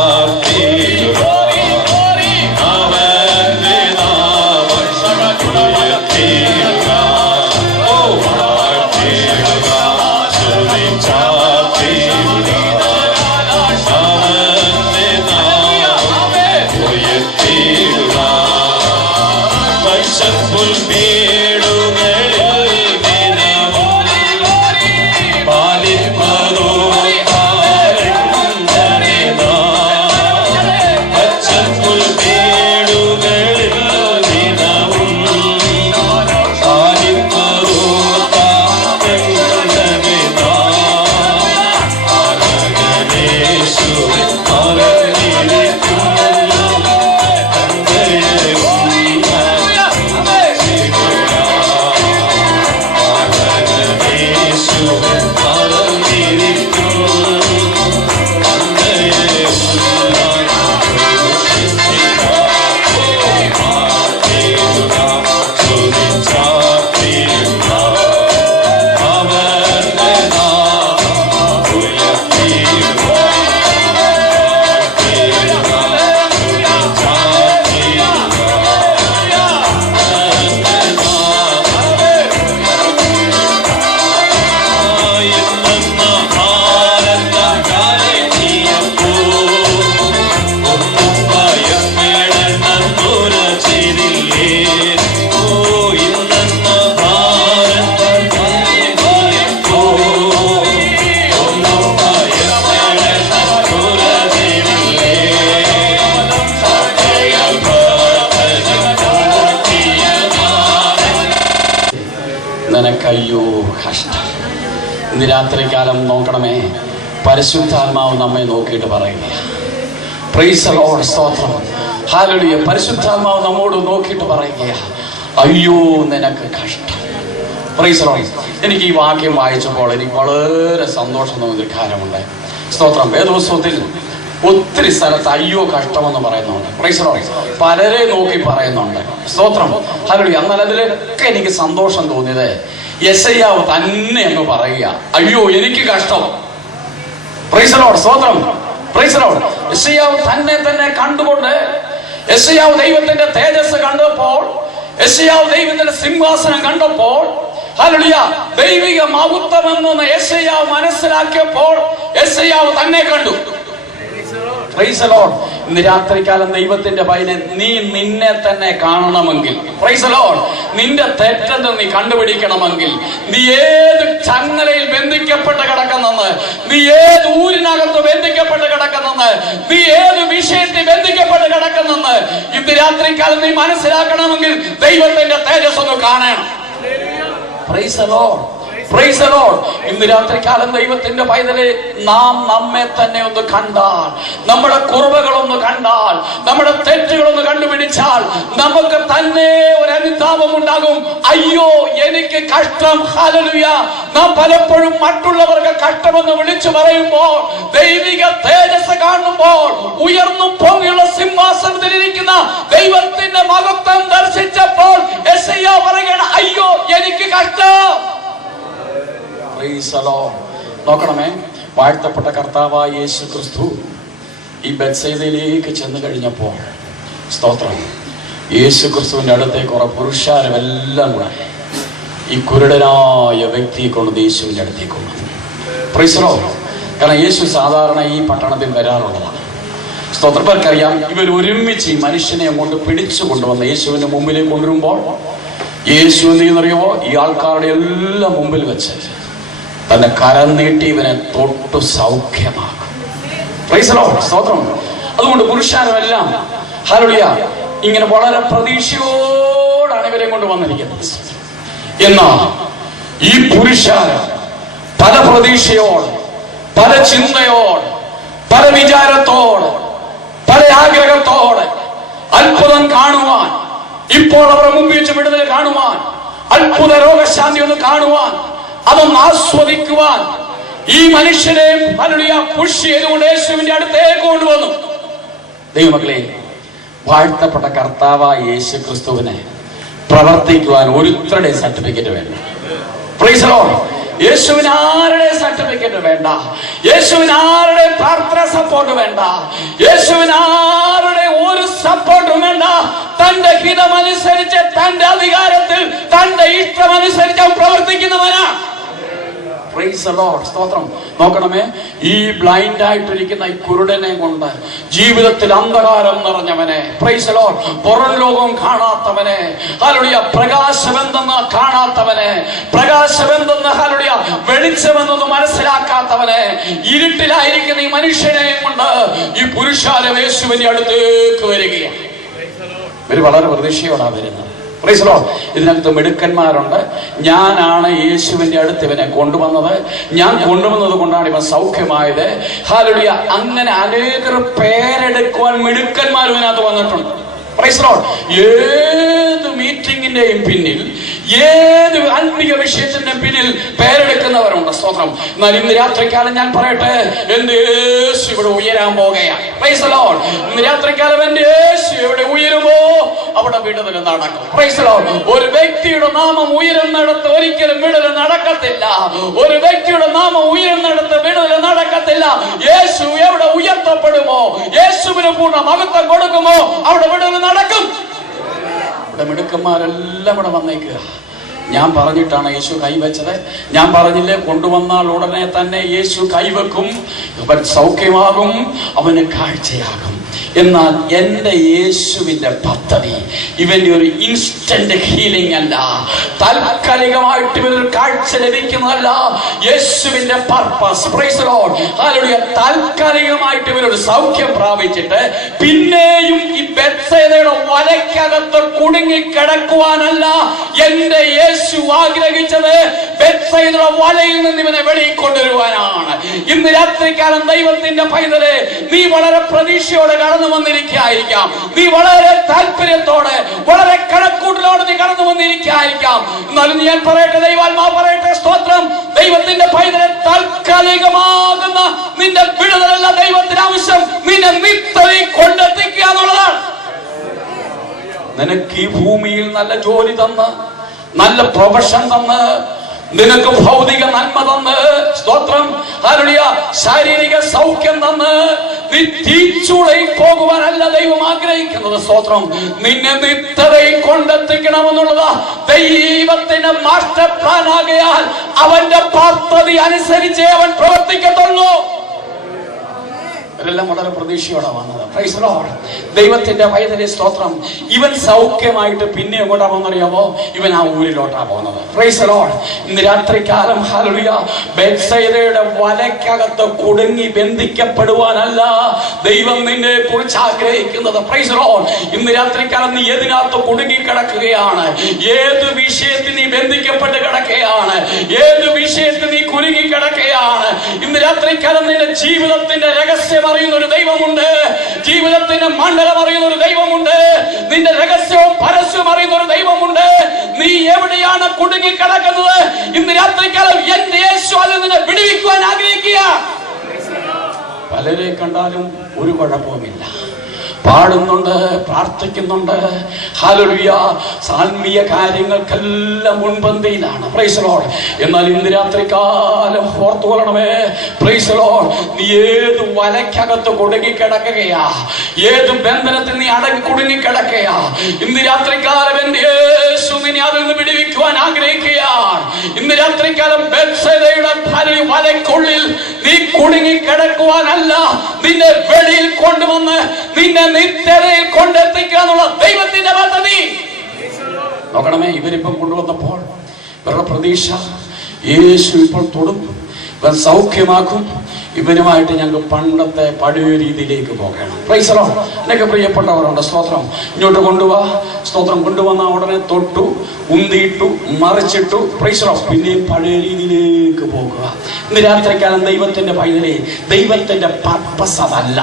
നിനക്കയ്യോ കഷ്ടം. ഇന്ന് രാത്രികാലം നോക്കണമേ, പരിശുദ്ധാത്മാവ് നമ്മെ നോക്കിയിട്ട് പറയുക. പ്രൈസ് ദി ലോർഡ്, സ്തോത്രം, ഹല്ലേലൂയ. പരിശുദ്ധാത്മാവ് നമ്മോട് നോക്കിയിട്ട് പറയുക, അയ്യോ നിനക്ക് കഷ്ടം. Praise the Lord. എനിക്ക് ഈ വാക്യം വായിച്ചപ്പോൾ എനിക്ക് വളരെ സന്തോഷം തോന്നിയൊരു കാര്യമുണ്ട്. സ്തോത്രം. വേദപുസ്തകത്തിൽ ഒത്തിരി സ്ഥലത്ത് അയ്യോ കഷ്ടമെന്ന് പറയുന്നുണ്ട്. Praise the lord. പലരെ നോക്കി പറയുന്നുണ്ട്. സ്തോത്രം, ഹല്ലേലൂയ. എന്നാൽ അതിലൊക്കെ എനിക്ക് സന്തോഷം തോന്നിയത് യെശയ്യാവ് തന്നെ അങ്ങ് പറയുക, അയ്യോ എനിക്ക് കഷ്ടം. പ്രൈസ് ദി ലോർഡ്, സ്തോത്രം, പ്രൈസ് ദി ലോർഡ്. യെശയ്യാവ് തന്നെ കണ്ടുകൊണ്ട്, യെശയ്യാവ് ദൈവത്തിന്റെ തേജസ് കണ്ടപ്പോൾ, യെശയ്യാവ് ദൈവത്തിന്റെ സിംഹാസനം കണ്ടപ്പോൾ, ഹല്ലേലൂയ, ദൈവിക മഹത്വമെന്ന് യെശയ്യാവ് മനസ്സിലാക്കിയപ്പോൾ യെശയ്യാവ് തന്നെ കണ്ടു. Price the lord. ഇന്ന് രാത്രികാലം ദൈവത്തിന്റെ പൈനെ നീ നിന്നെ തന്നെ കാണണമെങ്കിൽ, പ്രൈസ് ദി ലോർഡ്, നിന്റെ തെറ്റെന്ന് നീ കണ്ടുപിടിക്കണമെങ്കിൽ, നീ ഏത് ചങ്ങലയിൽ ബന്ധിക്കപ്പെട്ട് കിടക്കുന്നെന്ന്, നീ ഏത് ഊരിനകത്ത് ബന്ധിക്കപ്പെട്ട് കിടക്കുന്നെന്ന്, നീ ഏത് വിഷയത്തിൽ ബന്ധിക്കപ്പെട്ട് കിടക്കുന്നെന്ന് ഇന്ന് രാത്രികാലം നീ മനസ്സിലാക്കണമെങ്കിൽ ദൈവത്തിന്റെ തേജസ് ഒന്ന് കാണണം. Price the lord, praise the lord. ഇന്ന് രാത്രികാലം ദൈവത്തിന്റെ പൈതലെ നാം നമ്മെ തന്നെ ഒന്ന് കണ്ടാൽ, നമ്മുടെ കുറവുകളൊന്ന് കണ്ടാൽ, നമ്മുടെ തെറ്റുകളൊന്ന് കണ്ടുപിടിച്ചാൽ നമുക്ക് തന്നെ ഒരു അനുതാപം ഉണ്ടാകും. അയ്യോ എനിക്ക് കഷ്ടം. ഹല്ലേലൂയ. നാം പലപ്പോഴും മറ്റുള്ളവർക്ക് കഷ്ടമെന്ന് വിളിച്ചു പറയുമ്പോൾ, ദൈവിക തേജസ് കാണുമ്പോൾ, ഉയർന്നും പൊങ്ങിയുള്ള സിംഹാസനത്തിൽ നോക്കണമേ, വാഴ്ത്തപ്പെട്ട കർത്താവായ യേശു ക്രിസ്തു ഈ ബെത്സയിദയിലേക്ക് ചെന്ന് കഴിഞ്ഞപ്പോൾ, സ്തോത്രം, യേശു ക്രിസ്തുവിൻ്റെ അടുത്തേക്ക് കുറെ പുരുഷാരെല്ലാം കൂടെ ഈ കുരുടനായ വ്യക്തിയെ കൊണ്ട് യേശുവിൻ്റെ അടുത്തേക്ക് കൊണ്ടു. Price the Lord. കാരണം യേശു സാധാരണ ഈ പട്ടണത്തിൽ വരാറുള്ളതാണ്. സ്തോത്രക്കാർക്കറിയാം, ഇവർ ഒരുമിച്ച് ഈ മനുഷ്യനെ അങ്ങോട്ട് പിടിച്ചു കൊണ്ടുവന്ന് യേശുവിൻ്റെ മുമ്പിലേക്ക് കൊണ്ടുവരുമ്പോൾ യേശു എന്ത് ചെയ്യുന്നറിയുമോ? ഈ ആൾക്കാരുടെ എല്ലാം മുമ്പിൽ വെച്ച് തന്റെ കരം നീട്ടി ഇവനെ തൊട്ടു സൗഖ്യമാക്കും. Price the lord. സ്തോത്രം. അതുകൊണ്ട് പുരുഷാരെല്ലാം ഹല്ലേലൂയ ഇങ്ങനെ വളരെ പ്രതീക്ഷയോടാണ് ഇവരെ കൊണ്ട് വന്നിരിക്കുന്നത്. എന്നാൽ ഈ പുരുഷാരം പല പ്രതീക്ഷയോട്, പല ചിന്തയോട്, പല വിചാരത്തോട്, പല ആഗ്രഹത്തോടെ അത്ഭുതം കാണുവാൻ, ഇപ്പോൾ അവരുടെ മുമ്പിൽ വെച്ച് വിടുതൽ കാണുവാൻ, അത്ഭുത രോഗശാന്തി ഒന്ന് കാണുവാൻ, അതൊന്ന് ആസ്വദിക്കുവാൻ ഈ മനുഷ്യനെ ഹല്ലേലൂയ പുഷ് ചെയ്തുകൊണ്ട് യേശുവിന്റെ അടുത്തേക്ക് കൊണ്ടുവന്നു. ദൈവമക്കളെ, വാഴ്ത്തപ്പെട്ട കർത്താവായ യേശു ക്രിസ്തുവിനെ പ്രവർത്തിക്കുവാൻ ഒരുത്തരുടെ സർട്ടിഫിക്കറ്റ് വേണ്ട. Price the Lord. യേശുവിന് ആരുടെ സർട്ടിഫിക്കറ്റ് വേണ്ട, യേശുവിന് ആരുടെ പ്രാർത്ഥന സപ്പോർട്ട് വേണ്ട, യേശുവിന് ആരുടെ ഒരു സപ്പോർട്ടും വേണ്ട. തന്റെ ഹിതമനുസരിച്ച്, തന്റെ അധികാരത്തിൽ, തന്റെ ഇഷ്ടമനുസരിച്ച് അവൻ പ്രവർത്തിക്കുന്നവനാ. Price the lord. സ്തോത്രം. നോക്കണമേ, ഈ ബ്ലൈൻഡ് ആയിട്ടിരിക്കുന്ന ഈ കുരുടനെ കൊണ്ട് ജീവിതത്തിൽ അന്ധകാരം നിറഞ്ഞവനെ, പ്രൈസ് ദി ലോർഡ്, പുറം ലോകം കാണാത്തവനെ, ഹല്ലേലൂയ, പ്രകാശമെന്തെന്ന് കാണാത്തവനെ, പ്രകാശമെന്തെന്ന് ഹല്ലേലൂയ വെളിച്ചമെന്നൊന്ന് മനസ്സിലാക്കാത്തവനെ, ഇരുട്ടിലായിരിക്കുന്ന ഈ മനുഷ്യനെ കൊണ്ട് ഈ പുരുഷാരം യേശുവിന്റെ അടുത്തേക്ക് വരികയാണ്. ഇവർ വളരെ പ്രതീക്ഷയോടാണ് വരുന്നത്. Price the Lord. ഇതിനകത്ത് മിടുക്കന്മാരുണ്ട്. ഞാനാണ് യേശുവിന്റെ അടുത്ത് ഇവനെ കൊണ്ടുവന്നത്, ഞാൻ കൊണ്ടുവന്നത് കൊണ്ടാണ് ഇവൻ സൗഖ്യമായത്. ഹല്ലേലൂയ. അങ്ങനെ അനേകർ പേരെടുക്കുവാൻ മിടുക്കന്മാർ ഇതിനകത്ത് വന്നിട്ടുണ്ട്. Price the Lord. ഏത് മീറ്റിംഗിന്റെയും പിന്നിൽ, ഏത് ആത്മീയ വിഷയത്തിന്റെ പിന്നിൽ പേരെടുക്കുന്നവരുണ്ട്. സ്തോത്രം. എന്നാൽ ഇന്ന് രാത്രിക്കാലം ഞാൻ പറയട്ടെ, എന്റെ യേശു ഇവിടെ ഉയരാൻ പോകുകയാണ്. Price the lord. ഇന്ന് രാത്രിക്കാലം എന്റെ യേശു ഇവിടെ ഉയരുമോ അവിടെ വിടുതൽ നടക്കും. Price the Lord. ഒരു വ്യക്തിയുടെ നാമം ഉയരുന്നിടത്ത് ഒരിക്കലും വിടുതൽ നടക്കത്തില്ല. ഒരു വ്യക്തിയുടെ നാമം ഉയരുന്നിടത്ത് വിടുതൽ നടക്കത്തില്ല. യേശു എവിടെ ഉയർത്തപ്പെടുമോ, യേശുവിന് പൂർണ്ണ മഹത്വം കൊടുക്കുമോ അവിടെ വിടുതൽ നടക്കും. ഇവിടെ മിടുക്കന്മാരെല്ലാം ഇവിടെ വന്നേക്കുക. ഞാൻ പറഞ്ഞിട്ടാണ് യേശു കൈവച്ചത്. ഞാൻ പറഞ്ഞില്ലേ, കൊണ്ടുവന്നാൽ ഉടനെ തന്നെ യേശു കൈവെക്കും, അവൻ സൗഖ്യമാകും, അവന് കാഴ്ചയാകും. എന്നാൽ എൻ്റെ യേശുവിന്റെ പദ്ധതി ഇവന്റെ ഒരു ഇൻസ്റ്റന്റ് ഹീലിംഗ് അല്ല, താൽക്കാലികമായിട്ട് ഇവനൊരു കാഴ്ച ലഭിക്കുന്നതല്ല. യേശുവിന്റെ പർപ്പസ്, പ്രൈസ് ദി ലോർഡ്, ഹല്ലേലൂയ, താൽക്കാലികമായിട്ട് ഇവനൊരു സൗഖ്യം പ്രാപിച്ചിട്ട് പിന്നെയും ഈ ബെത്സയിദയുടെ വലയ്ക്കകത്ത് കുടുങ്ങി കിടക്കുവാനല്ല എൻ്റെ യേശു ആഗ്രഹിച്ചത്. ബെത്സയിദയുടെ വലയിൽ നിന്ന് ഇവനെ വെളിയിൽ കൊണ്ടുവരുവാനാണ്. ഇന്ന് രാത്രികാലം ദൈവത്തിന്റെ പൈതലെ, നീ വളരെ പ്രതീക്ഷയോടെ കടന്നു വന്നിരിക്കായിരിക്കാം, നീ വളരെ താല്പര്യത്തോടെ, വളരെ കണക്കൂട്ടലോടെ നീ കടന്നു വന്നിരിക്കായിരിക്കാം. എന്നാലും ഞാൻ പറയട്ടെ, ദൈവാത്മാവ് പറയട്ടെ, സ്തോത്രം, ദൈവത്തിന്റെ പൈതലെ, താൽക്കാലികമാകുന്ന നിന്റെ വിടുതലല്ല ദൈവത്തിന് ആവശ്യം, നിന്നെ നിത്യതയിൽ കൊണ്ടെത്തിക്കുക എന്നുള്ളതാണ്. നിനക്ക് ഈ ഭൂമിയിൽ നല്ല ജോലി തന്ന്, നല്ല പ്രൊഫഷൻ തന്ന്, നിനക്ക് ഭൗതിക നന്മ തന്ന്, സ്തോത്രം, ഹല്ലേലൂയ, ശാരീരിക സൗഖ്യം തന്ന് നീ തീച്ചൂളയിൽ പോകുവാനല്ല ദൈവം ആഗ്രഹിക്കുന്നത്. സ്തോത്രം. നിന്നെ നിത്യതയിൽ കൊണ്ടെത്തിക്കണമെന്നുള്ളതാ ദൈവത്തിന്റെ മാസ്റ്റർ പ്ലാൻ ആകയാൽ അവന്റെ പദ്ധതി അനുസരിച്ചേ അവൻ പ്രവർത്തിക്കത്തുള്ളൂ. ഇവരെല്ലാം വളരെ പ്രതീക്ഷയോടെ വന്നത്. Price the Lord. ദൈവത്തിന്റെ പൈതലെ, സ്തോത്രം. ഇവൻ സൗഖ്യമായിട്ട് പിന്നെ എങ്ങോട്ടാ പോകുന്നറിയാമോ? ഇവൻ ആ ഊരിലോട്ടാ പോകുന്നത്. Price the lord. ഇന്ന് രാത്രികാലം ഹല്ലേലൂയ, ബെത്സയിദയുടെ വലയ്ക്കകത്ത് കുടുങ്ങി ബന്ധിക്കപ്പെടുവാനല്ല ദൈവം നിന്നെ കുറിച്ച് ആഗ്രഹിക്കുന്നത്. Price the lord. ഇന്ന് രാത്രികാലം നീ ഏതിനകത്ത് കുടുങ്ങി കിടക്കുകയാണ്? ഏത് വിഷയത്തിൽ നീ ബന്ധിക്കപ്പെട്ട് കിടക്കുകയാണ്? ഏത് വിഷയത്തിൽ നീ കുരുങ്ങി കിടക്കുകയാണ്? ഇന്ന് രാത്രികാലം നിന്റെ ജീവിതത്തിന്റെ രഹസ്യം അറിയുന്ന ഒരു ദൈവമുണ്ട്, ജീവിതത്തിന്റെ മണ്ഡലം അറിയുന്ന ഒരു ദൈവമുണ്ട്, നിന്റെ രഹസ്യവും പരസ്യവും അറിയുന്ന ഒരു ദൈവമുണ്ട്. നീ എവിടെയാണ് കുടുങ്ങി കിടക്കുന്നത്? ഇന്ന് രാത്രികാലം എന്റെ യേശു അതിൽ നിന്നെ വിടുവിക്കുവാൻ ആഗ്രഹിക്കുക. പലരെ കണ്ടാലും ഒരു കുഴപ്പവുമില്ല, പാടുന്നുണ്ട്, പ്രാർത്ഥിക്കുന്നുണ്ട്. ഹല്ലേലൂയ. ആത്മീയ കാര്യങ്ങൾക്കെല്ലാം മുൻപന്തിയിലാണ്. Praise the lord. എന്നാൽ ഇന്ന് രാത്രികാലം ഓർത്തുകൊള്ളണമേ, പ്രൈസ് ദി ലോർഡ്, നീ ഏത് വലയ്ക്കകത്ത് കുടുങ്ങിക്കിടക്കുകയാ, ഏത് ബന്ധനത്തിൽ നീ കുടുങ്ങിക്കിടക്കുകയാ, ഇന്ന് രാത്രികാലം എന്റെ യേശു നിന്നെ അതിൽ നിന്ന് വിടുവിക്കുവാൻ ആഗ്രഹിക്കുകയാണ്. ഇന്ന് രാത്രികാലം ബേത്സേദയുടെ വലയ്ക്കുള്ളിൽ നീ കുടുങ്ങിക്കിടക്കുവാനല്ല, നിന്നെ വെളിയിൽ കൊണ്ടുവന്ന് നിന്നെ നിത്യതയിൽ കൊണ്ടെത്തിക്കുക എന്നുള്ള ദൈവത്തിന്റെ പദ്ധതി. നോക്കണമേ, ഇവരിപ്പം കൊണ്ടുവന്നപ്പോൾ ഇവരുടെ പ്രതീക്ഷ യേശു ഇപ്പോൾ തൊടും, ഇവൻ സൗഖ്യമാക്കും, ഇവനുമായിട്ട് ഞങ്ങൾക്ക് പണ്ടത്തെ പഴയ രീതിയിലേക്ക് പോകണം. Praise the lord. എന്നൊക്കെ പ്രിയപ്പെട്ടവരുണ്ട്. സ്തോത്രം. ഇങ്ങോട്ട് കൊണ്ടുപോവാ. സ്തോത്രം. കൊണ്ടുവന്ന ഉടനെ തൊട്ടു, ഉന്തിയിട്ടു, മറിച്ചിട്ടു. Praise the lord. പിന്നെയും പഴയ രീതിയിലേക്ക് പോകുക. ഇന്ന് രാത്രിക്കാലം ദൈവത്തിന്റെ പൈതലേ, ദൈവത്തിന്റെ പർപ്പസ് അതല്ല.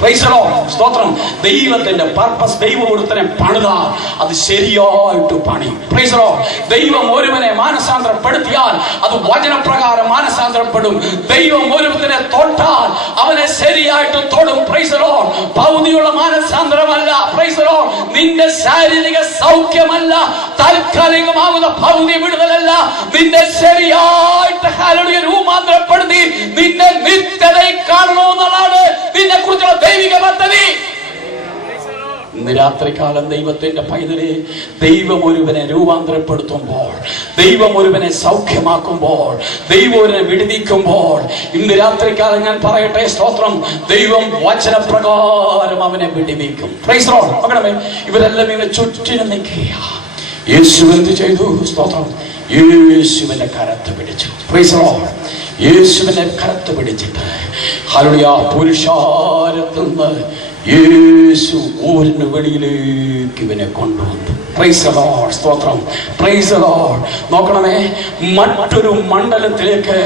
Price the lord. സ്തോത്രം. ദൈവത്തിന്റെ പർപ്പസ്, ദൈവം ഒരുത്തനെ പണിതാൽ അത് ശരിയായിട്ട് പണി. Price the Lord. ദൈവം ഒരുവനെ മാനസാന്തരപ്പെടുത്തിയാൽ അത് വചനപ്രകാരം മാനസാന്തരപ്പെടും. ദൈവം ഒരുവനെ തൊട്ടാൽ അവനെ ശരിയായിട്ട് തൊടും. Praise the lord. ഭൗതികമുള്ള മാനസാന്തരമല്ല. Praise the lord. നിന്റെ ശാരീരിക സൗഖ്യമല്ല, താൽക്കാലികമാകുന്ന ഭൗതിക വിടുതലല്ല, നിന്നെ ശരിയായിട്ട് ഹല്ലേലൂയ രൂപാന്തരപ്പെടുത്തി നിന്നെ നിത്യതയിൽ കാണണമെന്നുള്ളതാണ് നിന്നെ കുറിച്ചുള്ള ദൈവിക പദ്ധതി. ഇന്ന് രാത്രികാലം ദൈവത്തിന്റെ പൈതലെ, ദൈവം ഒരുവനെ രൂപാന്തരപ്പെടുത്തുമ്പോൾ, ദൈവം ഒരുവനെ സൗഖ്യമാക്കുമ്പോൾ, ദൈവം ഒരുവനെ വിടുവിക്കുമ്പോൾ, ഇന്ന് രാത്രികാലം ഞാൻ പറയട്ടെ, സ്തോത്രം, ദൈവം വചനപ്രകാരം അവനെ വിടുവിക്കും. Price the Lord. മക്കളെ, ഇവരെല്ലാം ഇവരെ ചുറ്റിനും നിൽക്കുക. യേശു എന്ത് ചെയ്തു? സ്തോത്രം. യേശുവിന്റെ കരത്ത് പിടിച്ചു. Price the Lord. യേശുവിനെ കരത്ത് പിടിച്ചിട്ട് ഹല്ലേലൂയ പുരുഷാരത്തിൽ നിന്ന് യേശു ഊരിന് വെളിയിലേക്ക് ഇവനെ കൊണ്ടുവന്നു. Praise the lord. സ്തോത്രം. Praise the lord. നോക്കണമേ, മറ്റൊരു മണ്ഡലത്തിലേക്ക്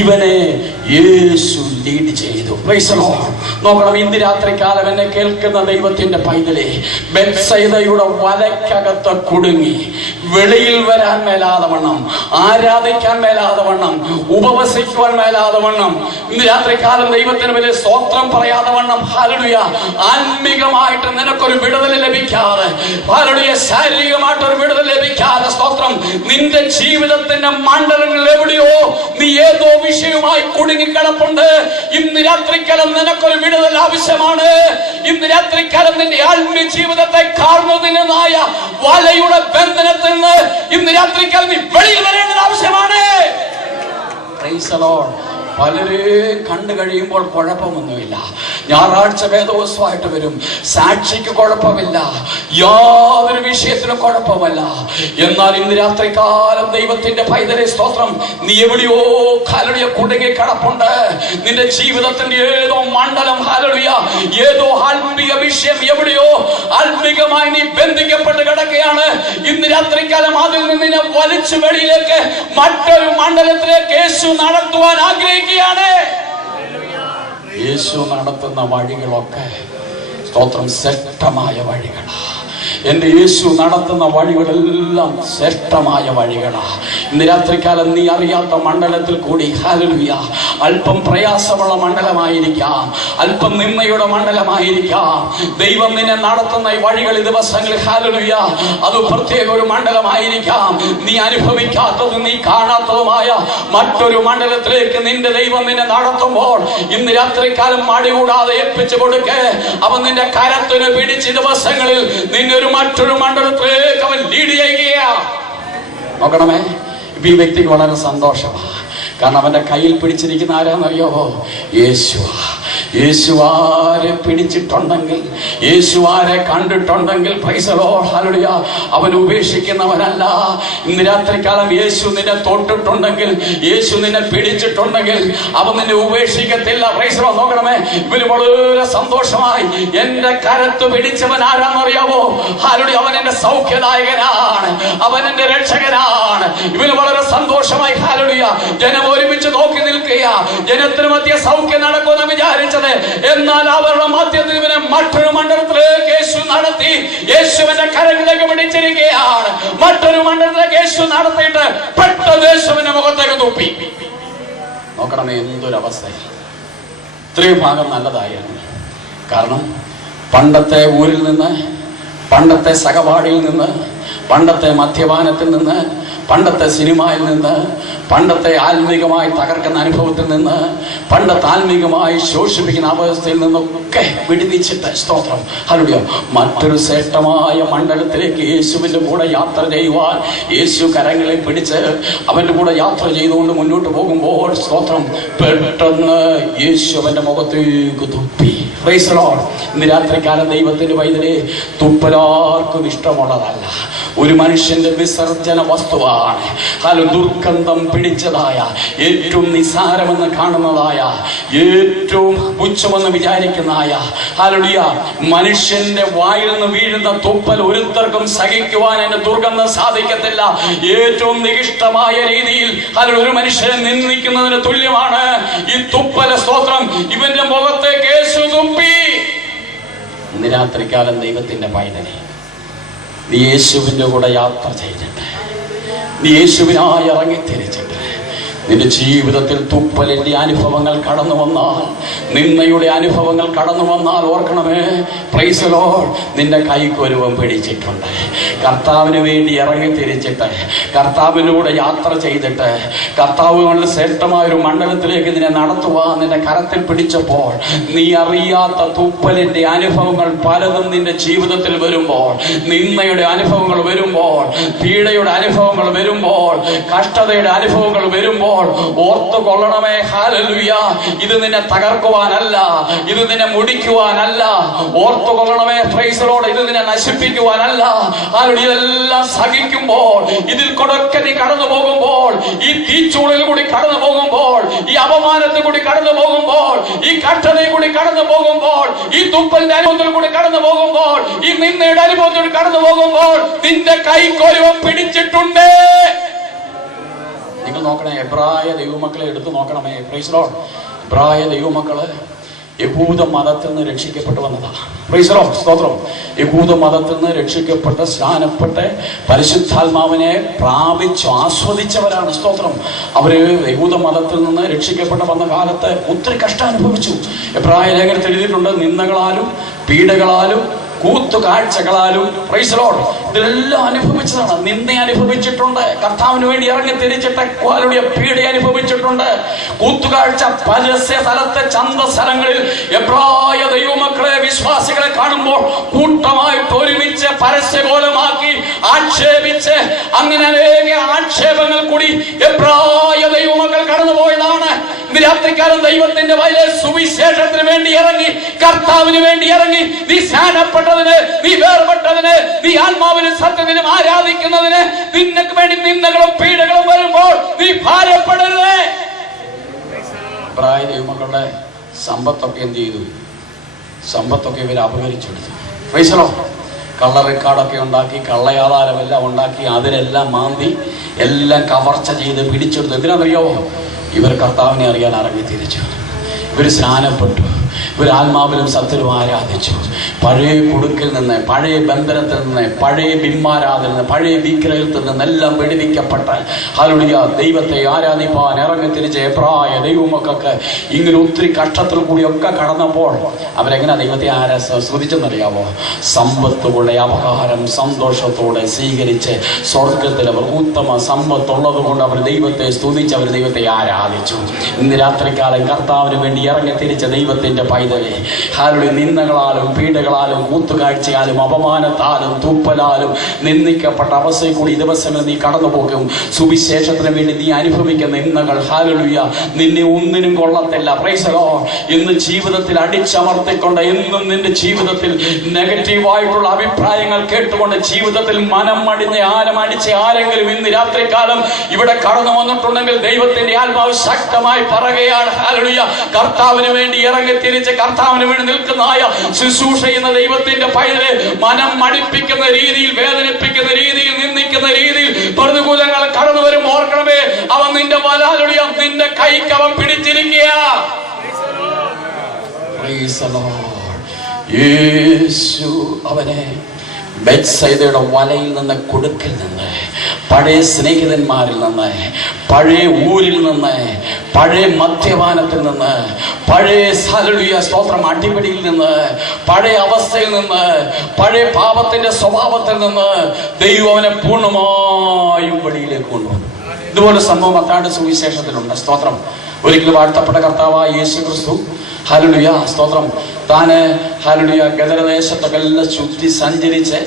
ഇവനെ യേശു ലീഡ് ചെയ്തു. Praise the lord. നോക്കണം, ഇന്ന് രാത്രികാലം എന്നെ കേൾക്കുന്ന ദൈവത്തിന്റെ പൈതലേ, ബേത്സയിദയുടെ വലയ്ക്കകത്ത് കുടുങ്ങി വെളിയിൽ വരാൻ മേലാതെ വണ്ണം, ആരാധിക്കാൻ മേലാതെ വണ്ണം, ഉപവസിക്കുവാൻ മേലാതെ വണ്ണം, ഇന്ന് രാത്രികാലം ദൈവത്തിന് വലിയ സ്തോത്രം പറയാതെ വണ്ണം, ഹല്ലേലൂയ, ആത്മീകമായിട്ട് നിനക്കൊരു വിടുതൽ ലഭിക്കാതെ, ഹല്ലേലൂയ, ശാരീരികമായിട്ടൊരു വിടുതൽ ലഭിക്കാതെ, സ്തോത്രം, നിന്റെ ജീവിതത്തിന്റെ മണ്ഡലങ്ങളിൽ എവിടെയോ നീ ഏതോ വിഷയവുമായി കുടുങ്ങിക്കിടപ്പുണ്ട്. ഇന്ന് രാത്രിക്കാലം നിനക്കൊരു വിടുതൽ ആവശ്യമാണ്. ഇന്ന് രാത്രിക്കാലം നിന്റെ ആത്മീയ ജീവിതത്തെ കാർന്നതിനായ വലയുടെ ബന്ധനത്തിൽ നിന്ന് ഇന്ന് രാത്രിക്കാലം നീ വെളിയിൽ വരേണ്ടത് ആവശ്യമാണ്. Praise the lord. പലരെ കണ്ടു കഴിയുമ്പോൾ കുഴപ്പമൊന്നുമില്ല. ഞായറാഴ്ച വേദോത്സവമായിട്ട് വരും, സാക്ഷിക്ക് കുഴപ്പമില്ല, യാതൊരു വിഷയത്തിനും കുഴപ്പമല്ല. എന്നാൽ ഇന്ന് രാത്രികാലം ദൈവത്തിന്റെ പൈതലെ, സ്തോത്രം, നീ എവിടെയോ ഹല്ലേലൂയ കുടുങ്ങി കിടപ്പുണ്ട്. നിന്റെ ജീവിതത്തിന്റെ ഏതോ മണ്ഡലം, ഹല്ലേലൂയ, ഏതോ ആത്മീക വിഷയം എവിടെയോ ആത്മീകമായി നീ ബന്ധിക്കപ്പെട്ട് കിടക്കുകയാണ്. ഇന്ന് രാത്രികാലം അതിൽ നിന്ന് നിന്നെ വലിച്ചു വെളിയിലേക്ക് മറ്റൊരു മണ്ഡലത്തിലേക്ക് യേശു നടത്തുവാൻ ആഗ്രഹിക്കുന്നു. യേശു നടത്തുന്ന വഴികളൊക്കെ, സ്തോത്രം, ശ്രേഷ്ഠമായ വഴികളാ. എന്റെ യേശു നടത്തുന്ന വഴികളെല്ലാം ശ്രേഷ്ഠമായ വഴികളാ. ഇന്ന് രാത്രികാലം നീ അറിയാത്ത മണ്ഡലത്തിൽ കൂടി, ഹല്ലേലൂയ, അല്പം പ്രയാസമുള്ള മണ്ഡലമായിരിക്കാം, അല്പം നിന്ദയുടെ മണ്ഡലമായിരിക്കാം, ദൈവം നിന്നെ നടത്തുന്ന ഈ വഴികൾ ഈ ദിവസങ്ങളിൽ, ഹല്ലേലൂയ, അത് പ്രത്യേക ഒരു മണ്ഡലമായിരിക്കാം. നീ അനുഭവിക്കാത്തതും നീ കാണാത്തതുമായ മറ്റൊരു മണ്ഡലത്തിലേക്ക് നിന്റെ ദൈവം നിന്നെ നടത്തുമ്പോൾ ഇന്ന് രാത്രികാലം മടികൂടാതെ ഏൽപ്പിച്ചു കൊടുക്ക്. അവൻ നിന്റെ കരത്തിന് പിടിച്ച് ദിവസങ്ങളിൽ നിന്നെ ഒരു മറ്റൊരു മണ്ഡലത്തിലേക്ക് അവൻ ലീഡ് ചെയ്യുക. നോക്കണമേ, ഈ വ്യക്തിക്ക് വളരെ സന്തോഷമാണ്. കാരണം അവന്റെ കയ്യിൽ പിടിച്ചിരിക്കുന്ന ആരാന്നറിയാമോ? യേശുവാ. യേശുവാരെ പിടിച്ചിട്ടുണ്ടെങ്കിൽ, യേശുവാരെ കണ്ടിട്ടുണ്ടെങ്കിൽ, പ്രൈസ് ദി ലോർഡ്, ഹല്ലേലൂയ, അവൻ ഉപേക്ഷിക്കുന്നവനല്ല. ഇന്ന് രാത്രികാലം യേശു നിന്നെ തൊട്ടിട്ടുണ്ടെങ്കിൽ, യേശു നിന്നെ പിടിച്ചിട്ടുണ്ടെങ്കിൽ അവൻ നിന്നെ ഉപേക്ഷിക്കത്തില്ല. Praise the lord. നോക്കണമേ, ഇവന് വളരെ സന്തോഷമായി. എന്റെ കരത്ത് പിടിച്ചവൻ ആരാന്നറിയാമോ? ഹല്ലേലൂയ, അവൻ എന്റെ സൗഖ്യദായകനാണ്, അവൻ എന്റെ രക്ഷകനാണ്. ഇവന് വളരെ സന്തോഷമായി. ഹല്ലേലൂയ. ജനം ഒരുമിച്ച് നോക്കി നിൽക്കുക. ജനത്തിന് മധ്യ സൗഖ്യം നടക്കുമെന്ന് വിചാരിച്ചത്, എന്നാൽ അവരുടെ മധ്യത്തിൽ ഇവനെ മറ്റൊരു മണ്ഡലത്തിലേക്ക് യേശു നടത്തി. യേശുവിന്റെ കരങ്ങളിലേക്ക് പിടിച്ചിരിക്കുകയാണ്. മറ്റൊരു മണ്ഡലത്തിലേക്ക് യേശു നടത്തിയിട്ട് പെട്ടെന്ന് യേശുവിന്റെ മുഖത്തേക്ക് തുപ്പി. നോക്കണമേ, എന്തൊരവസ്ഥ. ഇത്രയും ഭാഗം നല്ലതായിരുന്നു. കാരണം പണ്ടത്തെ ഊരിൽ നിന്ന്, പണ്ടത്തെ സഹപാഠിയിൽ നിന്ന്, പണ്ടത്തെ മദ്യപാനത്തിൽ നിന്ന്, പണ്ടത്തെ സിനിമയിൽ നിന്ന്, പണ്ടത്തെ ആത്മീകമായി തകർക്കുന്ന അനുഭവത്തിൽ നിന്ന്, പണ്ടത്തെ ആത്മീകമായി ശോഷിപ്പിക്കുന്ന അവസ്ഥയിൽ നിന്നൊക്കെ വിടുവിച്ചിട്ട് സ്തോത്രം ഹല്ലേലൂയ മറ്റൊരു ശ്രേഷ്ഠമായ മണ്ഡലത്തിലേക്ക് യേശുവിൻ്റെ കൂടെ യാത്ര ചെയ്യുവാൻ യേശു കരങ്ങളെ പിടിച്ച് അവൻ്റെ കൂടെ യാത്ര ചെയ്തുകൊണ്ട് മുന്നോട്ട് പോകുമ്പോൾ സ്തോത്രം പെട്ടെന്ന് യേശു അവൻ്റെ മുഖത്തേക്ക് തുപ്പി. Price the lord. ഇന്ന് രാത്രികാലം ദൈവത്തിൻ്റെ പൈതലേ, തുപ്പലാർക്കും ഇഷ്ടമുള്ളതല്ല, ഒരു മനുഷ്യന്റെ വിസർജന വസ്തുവാണ്. ദുർഗന്ധം പിടിച്ചതായ, ഏറ്റവും നിസാരമെന്ന് കാണുന്നതായ, ഏറ്റവും പുച്ഛമെന്ന് വിചാരിക്കുന്നതായ ഹല്ലേലൂയ മനുഷ്യന്റെ വായിൽ നിന്ന് വീഴുന്ന തുപ്പൽ ഒരുത്തർക്കും സഹിക്കുവാൻ എന്റെ ദുർഗന്ധം സാധിക്കത്തില്ല. ഏറ്റവും നികിഷ്ടമായ രീതിയിൽ ഒരു മനുഷ്യനെ നിന്ദിക്കുന്നതിന് തുല്യമാണ് ഈ തുപ്പല. സ്തോത്രം. ഇവന്റെ മുഖത്തേക്ക് യേശു തുപ്പി. ഇന്ന് രാത്രികാലം ദൈവത്തിന്റെ പൈതലേ, നീ യേശുവിൻ്റെ കൂടെ യാത്ര ചെയ്തിട്ട്, നീ യേശുവിനായി ഇറങ്ങിത്തിരിച്ചിട്ട്, നിന്റെ ജീവിതത്തിൽ തുപ്പലിന്റെ അനുഭവങ്ങൾ കടന്നു വന്നാൽ, നിന്നയുടെ അനുഭവങ്ങൾ കടന്നു വന്നാൽ ഓർക്കണമേ, പ്രൈസ് ദി ലോർഡ്, നിന്റെ കൈക്കൊരുവം പിടിച്ചിട്ടുണ്ട്. കർത്താവിന് വേണ്ടി ഇറങ്ങിത്തിരിച്ചിട്ട്, കർത്താവിലൂടെ യാത്ര ചെയ്തിട്ട്, കർത്താവുകൊണ്ട് ശ്രേഷ്ഠമായൊരു മണ്ഡലത്തിലേക്ക് നിന്നെ നടത്തുവാൻ നിന്റെ കരത്തിൽ പിടിച്ചപ്പോൾ, നീ അറിയാത്ത തുപ്പലിന്റെ അനുഭവങ്ങൾ പലതും നിന്റെ ജീവിതത്തിൽ വരുമ്പോൾ, നിന്നയുടെ അനുഭവങ്ങൾ വരുമ്പോൾ, പീഡയുടെ അനുഭവങ്ങൾ വരുമ്പോൾ, കഷ്ടതയുടെ അനുഭവങ്ങൾ വരുമ്പോൾ ഓർത്തു കൊള്ളണമേ, ഹല്ലേലൂയ, ഇത് നിന്നെ തകർക്കുവാനല്ല, ഇത് നിന്നെ മുടിക്കുവാനല്ല. ഓർത്തു കൊള്ളണമേ, പ്രൈസ് ദി ലോർഡ്, ഇത് നിന്നെ നശിപ്പിക്കുവാനല്ല. ഇതെല്ലാം സഹിക്കുമ്പോൾ, ഇതിൽ കൂടെ നീ കടന്നു പോകുമ്പോൾ, ഈ തീച്ചൂളിൽ കൂടി കടന്നു പോകുമ്പോൾ, ഈ അപമാനത്തിൽ കൂടി കടന്നു പോകുമ്പോൾ, ഈ കഷ്ടതയിൽ കൂടി കടന്നു പോകുമ്പോൾ, ഈ തുപ്പലിന്റെ അനുഭവത്തിൽ കൂടി കടന്നു പോകുമ്പോൾ, ഈ നിന്നയുടെ അനുഭവത്തിൽ കടന്നു പോകുമ്പോൾ, നിന്റെ കൈക്കൊരുവം പിടിച്ചിട്ടുണ്ട്. നിങ്ങൾ നോക്കണേ, എബ്രായ ദൈവമക്കളെ എടുത്തു നോക്കണമേ. Price the Lord. എബ്രായ ദൈവമക്കള് യഹൂദ മതത്തിൽ നിന്ന് രക്ഷിക്കപ്പെട്ടു വന്നതാ. Price the lord. സ്തോത്രം. യഹൂദ മതത്തിൽ നിന്ന് രക്ഷിക്കപ്പെട്ട് സ്നാനപ്പെട്ട് പരിശുദ്ധാത്മാവിനെ പ്രാപിച്ചു ആസ്വദിച്ചവരാണ്. സ്തോത്രം. അവര് യഹൂദ മതത്തിൽ നിന്ന് രക്ഷിക്കപ്പെട്ട് വന്ന കാലത്ത് ഒത്തിരി കഷ്ടം അനുഭവിച്ചു. എബ്രായ ലേഖനത്തിൽ എഴുതിയിട്ടുണ്ട്, നിന്ദകളാലും പീഡകളാലും കൂത്തുകാഴ്ചകളാലും, പ്രൈസ് ദി ലോർഡ്, ഇതെല്ലാം അനുഭവിച്ചതാണ്. നിന്ദ അനുഭവിച്ചിട്ടുണ്ട്, കർത്താവിന് വേണ്ടി ഇറങ്ങി തിരിച്ചിട്ട് പീഡ അനുഭവിച്ചിട്ടുണ്ട്, കൂത്തുകാഴ്ച പരസ്യ സ്ഥലത്തെ ചന്തസ്ഥലങ്ങളിൽ എബ്രായ ദൈവമക്കളെ, വിശ്വാസികളെ കാണുമ്പോൾ കൂട്ടമായിട്ട് ഒരുമിച്ച് പരസ്യകോലമാക്കി ആക്ഷേപിച്ച്, അങ്ങനെ അനേക ആക്ഷേപങ്ങൾ കൂടി എബ്രായ ദൈവമക്കൾ കടന്നുപോയതാണ്. ഇന്ന് രാത്രികാലം ദൈവത്തിന്റെ വലിയ സുവിശേഷത്തിന് വേണ്ടി ഇറങ്ങി, കർത്താവിന് വേണ്ടി ഇറങ്ങി, നീ സ്നാനപ്പെട്ടതിന്, നീ വേർപെട്ടതിന്, നീ ആത്മാവിനും സത്യത്തിനും ആരാധിക്കുന്നതിന് നിനക്ക് വേണ്ടി നിന്ദകളും പീഡകളും വരുമ്പോൾ നീ ഭാരപ്പെടരുത്. പ്രായ ദൈവമക്കളുടെ സമ്പത്തൊക്കെ എന്ത് ചെയ്തു? സമ്പത്തൊക്കെ ഇവർ അപഹരിച്ചെടുത്തു. പൈസലോ കള്ള റെക്കോർഡൊക്കെ ഉണ്ടാക്കി, കള്ളയാധാരമെല്ലാം ഉണ്ടാക്കി, അതിനെല്ലാം മാന്തി, എല്ലാം കവർച്ച ചെയ്ത് പിടിച്ചെടുത്തു. എന്തിനാണെന്നറിയാവോ? ഇവർ കർത്താവിനെ അറിയാൻ ഇറങ്ങി തിരിച്ചു. ഇവർ സ്നാനപ്പെട്ടു, ഇവർ ആത്മാവിലും സത്യവും ആരാധിച്ചു. പഴയ കുടുക്കിൽ നിന്ന്, പഴയ ബന്ധനത്തിൽ നിന്ന്, പഴയ ബിംബാരാധന നിന്ന്, പഴയ വിഗ്രഹത്തിൽ നിന്നെല്ലാം വെടിവിക്കപ്പെട്ട ഹല്ലേലൂയ ദൈവത്തെ ആരാധിപ്പാൻ ഇറങ്ങി തിരിച്ച എബ്രായ ദൈവമക്കൾക്ക് ഇങ്ങനെ ഒത്തിരി കഷ്ടത്തിൽ കൂടിയൊക്കെ കടന്നപ്പോൾ അവരെങ്ങനെ ദൈവത്തെ സ്തുതിച്ചെന്നറിയാമോ? സമ്പത്തുകളുടെ അപകാരം സന്തോഷത്തോടെ സ്വീകരിച്ച് സ്വർഗത്തിൽ അവർ ഉത്തമ സമ്പത്തുള്ളത് കൊണ്ട് അവർ ദൈവത്തെ സ്തുതിച്ച് അവർ ദൈവത്തെ ആരാധിച്ചു. ഇന്ന് രാത്രികാലം കർത്താവിന് വേണ്ടി ഇറങ്ങി തിരിച്ച ദൈവത്തിന്റെ പൈതലെ, ഹല്ലേലൂയ, നിന്ദകളാലും പീഡകളാലും കൂത്തുകാഴ്ചയാലും അപമാനത്താലും തുപ്പലാലും നിന്ദിക്കപ്പെട്ട അവസ്ഥയിൽ കൂടി ദിവസങ്ങൾ നീ കടന്നു പോകും. സുവിശേഷത്തിന് വേണ്ടി നീ അനുഭവിക്കുന്ന നിന്ദകൾ, ഹല്ലേലൂയ, നിന്നെ ഒന്നിനും കൊള്ളത്തില്ല. Price the lord. ഇന്ന് ജീവിതത്തിൽ അടിച്ചമർത്തിക്കൊണ്ട്, എന്നും നിന്റെ ജീവിതത്തിൽ നെഗറ്റീവായിട്ടുള്ള അഭിപ്രായങ്ങൾ കേട്ടുകൊണ്ട് ജീവിതത്തിൽ മനം അടിച്ച ആരെങ്കിലും ഇന്ന് രാത്രികാലം ഇവിടെ കടന്നു വന്നിട്ടുണ്ടെങ്കിൽ ദൈവത്തിന്റെ ആത്മാവ് ശക്തമായി പറയുകയാണ്, ഹല്ലേലൂയ, കർത്താവിന് വേണ്ടി ഇറങ്ങി തിരിച്ച് കർത്താവിന് വേണ്ടി നിൽക്കുന്നതായ ശുശ്രൂഷ ചെയ്യുന്ന ദൈവത്തിന്റെ പൈതലെ മനം മടിപ്പിക്കുന്ന രീതിയിൽ, വേദനിപ്പിക്കുന്ന രീതിയിൽ, നിന്ദിക്കുന്ന രീതിയിൽ പ്രതികൂലങ്ങൾ കടന്നു വരും ഓർക്കണമേ, അവൻ നിന്റെ വലാലുടിയ നിന്റെ കൈക്ക് അവൻ പിടിച്ചിരിക്കുക. യേശു അവനെ ബെത്സൈദയുടെ വലയിൽ നിന്ന്, കുടുക്കിൽ നിന്ന്, പഴയ സ്നേഹിതന്മാരിൽ നിന്ന്, പഴയ ഊരിൽ നിന്ന്, പഴയ മദ്യപാനത്തിൽ നിന്ന്, പഴയ ഹല്ലേലൂയ സ്തോത്രം അടിപിടിയിൽ നിന്ന്, പഴയ അവസ്ഥയിൽ നിന്ന്, പഴയ പാപത്തിന്റെ സ്വഭാവത്തിൽ നിന്ന് ദൈവം അവനെ പൂർണ്ണമായും വെളിയിലേക്ക് കൊണ്ടുവന്നു. ഇതുപോലെ സംഭവം മത്തായിയുടെ സുവിശേഷത്തിലുണ്ട്. സ്തോത്രം. ഒരിക്കലും വാഴ്ത്തപ്പെട്ട കർത്താവായ യേശു ക്രിസ്തു ഹല്ലേലൂയ സ്തോത്രം താന് ഹല്ലേലൂയ ഗദരദേശത്തൊക്കെ എല്ലാം ചുറ്റി സഞ്ചരിച്ച്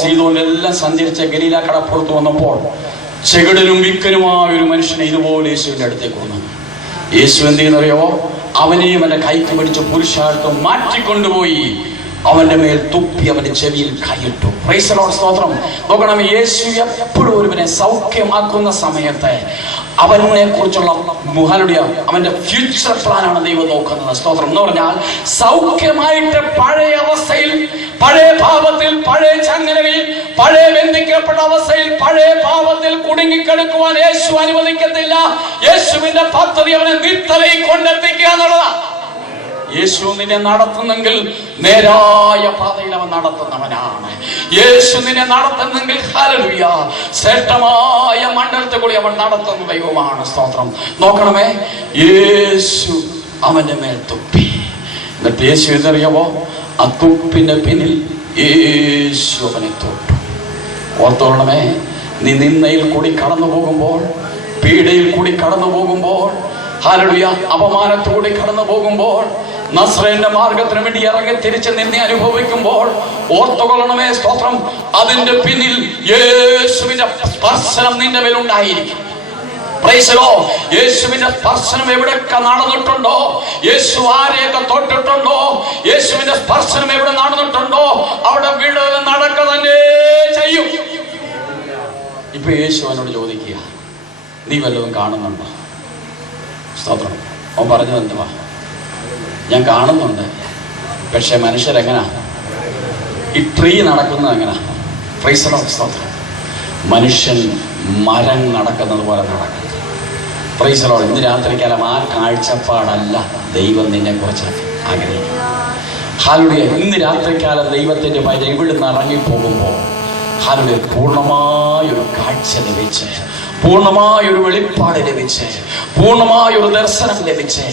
സീതോനെല്ലാം സഞ്ചരിച്ച് ഗലീല കടപ്പുറത്ത് വന്നപ്പോൾ ചെകിടനും വിക്കനുമായ ഒരു മനുഷ്യനെ ഇതുപോലെ യേശുവിൻ്റെ അടുത്തേക്ക് വന്നു. യേശു എന്ത് ചെയ്യുന്നറിയോ? അവനെയും അവൻ്റെ കൈക്ക് പിടിച്ച് പുരുഷാർത്ഥം മാറ്റിക്കൊണ്ടുപോയി അവന്റെ മേൽ തുപ്പി അവന്റെ ചെവിയിൽ കൈയിട്ടു. Price the lord. സ്തോത്രം. നോക്കണം, യേശു എപ്പോഴും ഒരുവനെ സൗഖ്യമാക്കുന്ന സമയത്ത് അവനെ കുറിച്ചുള്ള ഹല്ലേലൂയ അവന്റെ ഫ്യൂച്ചർ പ്ലാനാണ് ദൈവം നോക്കുന്നത്. സ്തോത്രം. എന്ന് പറഞ്ഞാൽ സൗഖ്യമായിട്ട് പഴയ അവസ്ഥയിൽ, പഴയ പാപത്തിൽ, പഴയ ചങ്ങലയിൽ, പഴയ ബന്ധിക്കപ്പെട്ട അവസ്ഥയിൽ, പഴയ പാപത്തിൽ കുടുങ്ങിക്കെടുക്കുവാൻ യേശു അനുവദിക്കത്തില്ല. യേശുവിന്റെ പദ്ധതി അവനെ നിത്യതയിൽ കൊണ്ടെത്തിക്കുക എന്നുള്ളതാണ്. യേശു നിന്നെ നടത്തുന്നെങ്കിൽ നേരായ പാതയിൽ അവൻ നടത്തുന്നവനാണ്. യേശു നിന്നെ നടത്തുന്നെങ്കിൽ ഹല്ലേലൂയ ശ്രേഷ്ഠമായ മണ്ഡലത്തെ കൂടി അവൻ നടത്തുന്ന ദൈവമാണ്. സ്തോത്രം. നോക്കണമേ, യേശു അവന്റെ മേൽ തുപ്പി. എന്നിട്ട് യേശു എന്തറിയാവോ? ആ തുപ്പിന്റെ പിന്നിൽ യേശു അവനെ തൊട്ടു. ഓർത്തോളണമേ, നീ നിന്നയിൽ കൂടി കടന്നു പോകുമ്പോൾ, പീഡയിൽ കൂടി കടന്നു പോകുമ്പോൾ, ഹല്ലേലൂയ അപമാനത്തോടെ കടന്നു പോകുമ്പോൾ, നസ്രേന്റെ മാർഗത്തിന് വേണ്ടി ഇറങ്ങി തിരിച്ച് നിന്നെ അനുഭവിക്കുമ്പോൾ ഓർത്തുകൊള്ളണമേ. സ്തോത്രം. അതിന്റെ പിന്നിൽ യേശുവിന്റെ സ്പർശനം നിന്റെ മേലുണ്ടായിരിക്കും. Price the Lord. യേശുവിന്റെ സ്പർശനം എവിടെയൊക്കെ നടന്നിട്ടുണ്ടോ, യേശു ആരെയൊക്കെ തൊട്ടിട്ടുണ്ടോ, യേശുവിന്റെ സ്പർശനം എവിടെ നടന്നിട്ടുണ്ടോ അവിടെ വിടുതൽ നടക്കുക തന്നെ ചെയ്യും. ഇപ്പൊ യേശു അവനോട് ചോദിക്കുക, നീ വല്ലതും കാണുന്നുണ്ടോ? സ്തോത്രം. അവൻ പറഞ്ഞത് എന്തുവാ? ഞാൻ കാണുന്നുണ്ട്, പക്ഷെ മനുഷ്യരെങ്ങനാ ഈ ട്രീ നടക്കുന്നത് എങ്ങനാ? Price the lord. സ്തോത്രം. മനുഷ്യൻ മരം നടക്കുന്നത് പോലെ നടക്കുന്നു. Price the lord. ഇന്ന് രാത്രിക്കാലം ആ കാഴ്ചപ്പാടല്ല ദൈവം നിന്നെ കുറിച്ച് ആഗ്രഹിക്കുന്നു. ഹല്ലേലൂയ. ഇന്ന് രാത്രിക്കാലം ദൈവത്തിന്റെ പൈതൽ ഇവിടുന്ന് ഇറങ്ങിപ്പോകുമ്പോൾ ഹല്ലേലൂയ പൂർണ്ണമായൊരു കാഴ്ച ലഭിച്ച്, പൂർണ്ണമായൊരു വെളിപ്പാട് ലഭിച്ച്, പൂർണ്ണമായൊരു ദർശനം ലഭിച്ച്,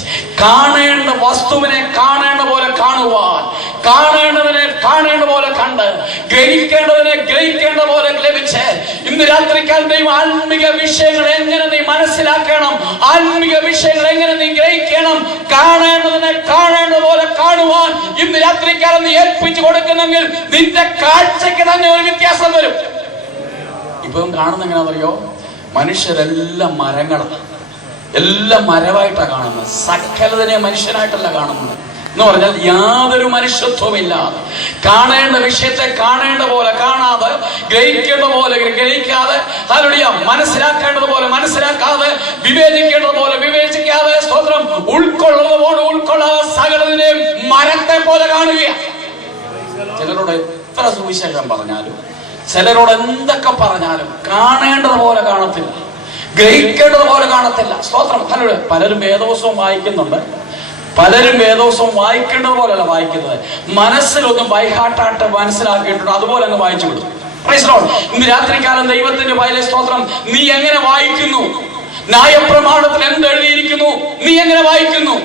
കാണേണ്ട വസ്തുവിനെ കാണേണ്ട പോലെ കാണുവാൻ, കാണേണ്ടതിനെ കാണേണ്ട പോലെ കണ്ട്, ഗ്രഹിക്കേണ്ടതിനെ ഗ്രഹിക്കേണ്ട പോലെ ലഭിച്ച്, ഇന്ന് രാത്രിക്കാലം ദൈവം ആത്മീക വിഷയങ്ങൾ എങ്ങനെ നീ മനസ്സിലാക്കണം, ആത്മീക വിഷയങ്ങൾ എങ്ങനെ നീ ഗ്രഹിക്കണം, കാണേണ്ടതിനെ കാണേണ്ട പോലെ കാണുവാൻ ഇന്ന് രാത്രിക്കാലം നീ ഏൽപ്പിച്ചു കൊടുക്കുന്നെങ്കിൽ നിന്റെ കാഴ്ചക്ക് തന്നെ ഒരു വ്യത്യാസം വരും. ഇപ്പം കാണുന്ന എങ്ങനെയാണെന്നറിയോ? മനുഷ്യരെല്ലാം മരങ്ങളാണ്, എല്ലാം മരമായിട്ടാണ് കാണുന്നത്. സകലതിനെ മനുഷ്യനായിട്ടല്ല കാണുന്നത്. എന്ന് പറഞ്ഞാൽ യാതൊരു മനുഷ്യത്വമില്ലാതെ, കാണേണ്ട വിഷയത്തെ കാണേണ്ട പോലെ കാണാതെ, ഗ്രഹിക്കേണ്ട പോലെ ഗ്രഹിക്കാതെ, ഹല്ലേലൂയ മനസ്സിലാക്കേണ്ടത് പോലെ മനസ്സിലാക്കാതെ, വിവേചിക്കേണ്ടത് പോലെ വിവേചിക്കാതെ, സ്തോത്രം ഉൾക്കൊള്ളുന്നത് പോലെ ഉൾക്കൊള്ളാതെ സകലതിനെയും മരത്തെ പോലെ കാണുകയാണ്. ചിലരോട് എത്ര സുവിശേഷം പറഞ്ഞാലും, ചിലരോട് എന്തൊക്കെ പറഞ്ഞാലും കാണേണ്ടത് പോലെ കാണത്തില്ല, ഗ്രഹിക്കേണ്ടത് പോലെ കാണത്തില്ല. സ്തോത്രം. ഹല്ലേലൂയ. പലരും വേദപുസ്തകം വായിക്കുന്നുണ്ട്, പലരും വേദോത്സവം വായിക്കേണ്ടത് പോലെയല്ല വായിക്കുന്നത്. മനസ്സിലൊന്നും ബൈഹാർട്ടായിട്ട് മനസ്സിലാക്കിയിട്ടുണ്ട്, അതുപോലെ അങ്ങ് വായിച്ചു വിടും. Price the lord. ഇന്ന് രാത്രികാലം ദൈവത്തിന്റെ പൈതലേ സ്തോത്രം, നീ എങ്ങനെ വായിക്കുന്നു? ന്യായപ്രമാണത്തിൽ എന്തെഴുതിയിരിക്കുന്നു? നീ എങ്ങനെ വായിക്കുന്നു?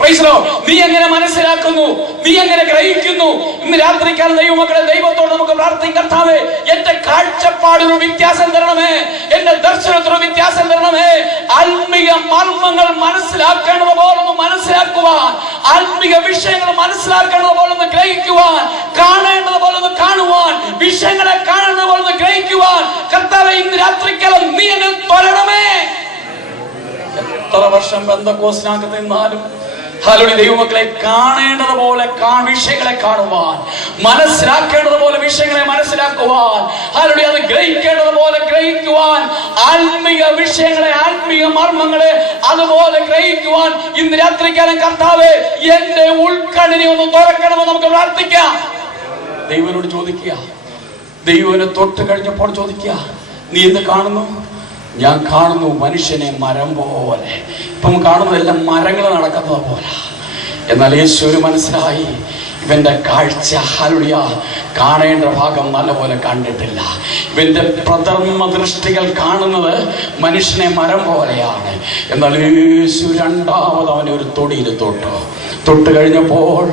Price the lord. നീ എങ്ങനെ മനസ്സിലാക്കുന്നു? നീ എങ്ങനെ ഗ്രഹിക്കുന്നു? ഇന്ന് രാത്രികാലം ദൈവമക്കളെ, ദൈവത്തോട് നമുക്ക് പ്രാർത്ഥിക്കാം. കർത്താവേ, എന്റെ കാഴ്ചപ്പാടിന് വ്യത്യാസം തരണമേ, എന്റെ ദർശനത്തിന് വ്യത്യാസം തരണമേ. ആത്മീയ മർമ്മങ്ങൾ മനസ്സിലാക്കേണ്ടത് പോലൊന്ന് മനസ്സിലാക്കുവാൻ, ആത്മീയ വിഷയങ്ങൾ മനസ്സിലാക്കേണ്ടത് പോലൊന്ന് ഗ്രഹിക്കുവാൻ, കാണേണ്ടത് പോലൊന്ന് കാണുവാൻ, വിഷയങ്ങളെ കാണേണ്ടത് പോലൊന്ന് ഗ്രഹിക്കുവാൻ കർത്താവേ ഇന്ന് രാത്രികാലം നീ എന്നെ തൊഴണമേ. എത്ര വർഷം പെന്തക്കോസ്തിനകത്ത് നിന്നാലും ഹല്ലേലൂയ ദൈവമക്കളെ, കാണേണ്ടത് പോലെ വിഷയങ്ങളെ കാണുവാൻ, മനസ്സിലാക്കേണ്ടത് പോലെ വിഷയങ്ങളെ മനസ്സിലാക്കുവാൻ, ഹല്ലേലൂയ അത് ഗ്രഹിക്കേണ്ടത് പോലെ ഗ്രഹിക്കുവാൻ, ആത്മീയ വിഷയങ്ങളെ ആത്മീയ മർമ്മങ്ങളെ അതുപോലെ ഗ്രഹിക്കുവാൻ ഇന്ന് രാത്രികാലം കർത്താവേ എന്റെ ഉൾക്കണ്ണിനെ ഒന്ന് തുറക്കണമെന്ന് നമുക്ക് പ്രാർത്ഥിക്കാം. ദൈവനോട് ചോദിക്കുക. ദൈവനെ തൊട്ട് കഴിഞ്ഞപ്പോൾ ചോദിക്കുക, നീ എന്ത് കാണുന്നു? ഞാൻ കാണുന്നു മനുഷ്യനെ മരം പോലെ. ഇപ്പം കാണുന്നതെല്ലാം മരങ്ങൾ നടക്കുന്നത് പോലെ. എന്നാൽ യേശുവിന് മനസ്സിലായി, ഇവന്റെ കാഴ്ച ഹല്ലേലൂയ കാണേണ്ട ഭാഗം നല്ലപോലെ കണ്ടിട്ടില്ല. ഇവന്റെ പ്രഥമ ദൃഷ്ടികൾ കാണുന്നത് മനുഷ്യനെ മരം പോലെയാണ്. എന്നാൽ യേശു രണ്ടാമത് അവനെ ഒരു തൊടിയിൽ തൊട്ട് കഴിഞ്ഞപ്പോൾ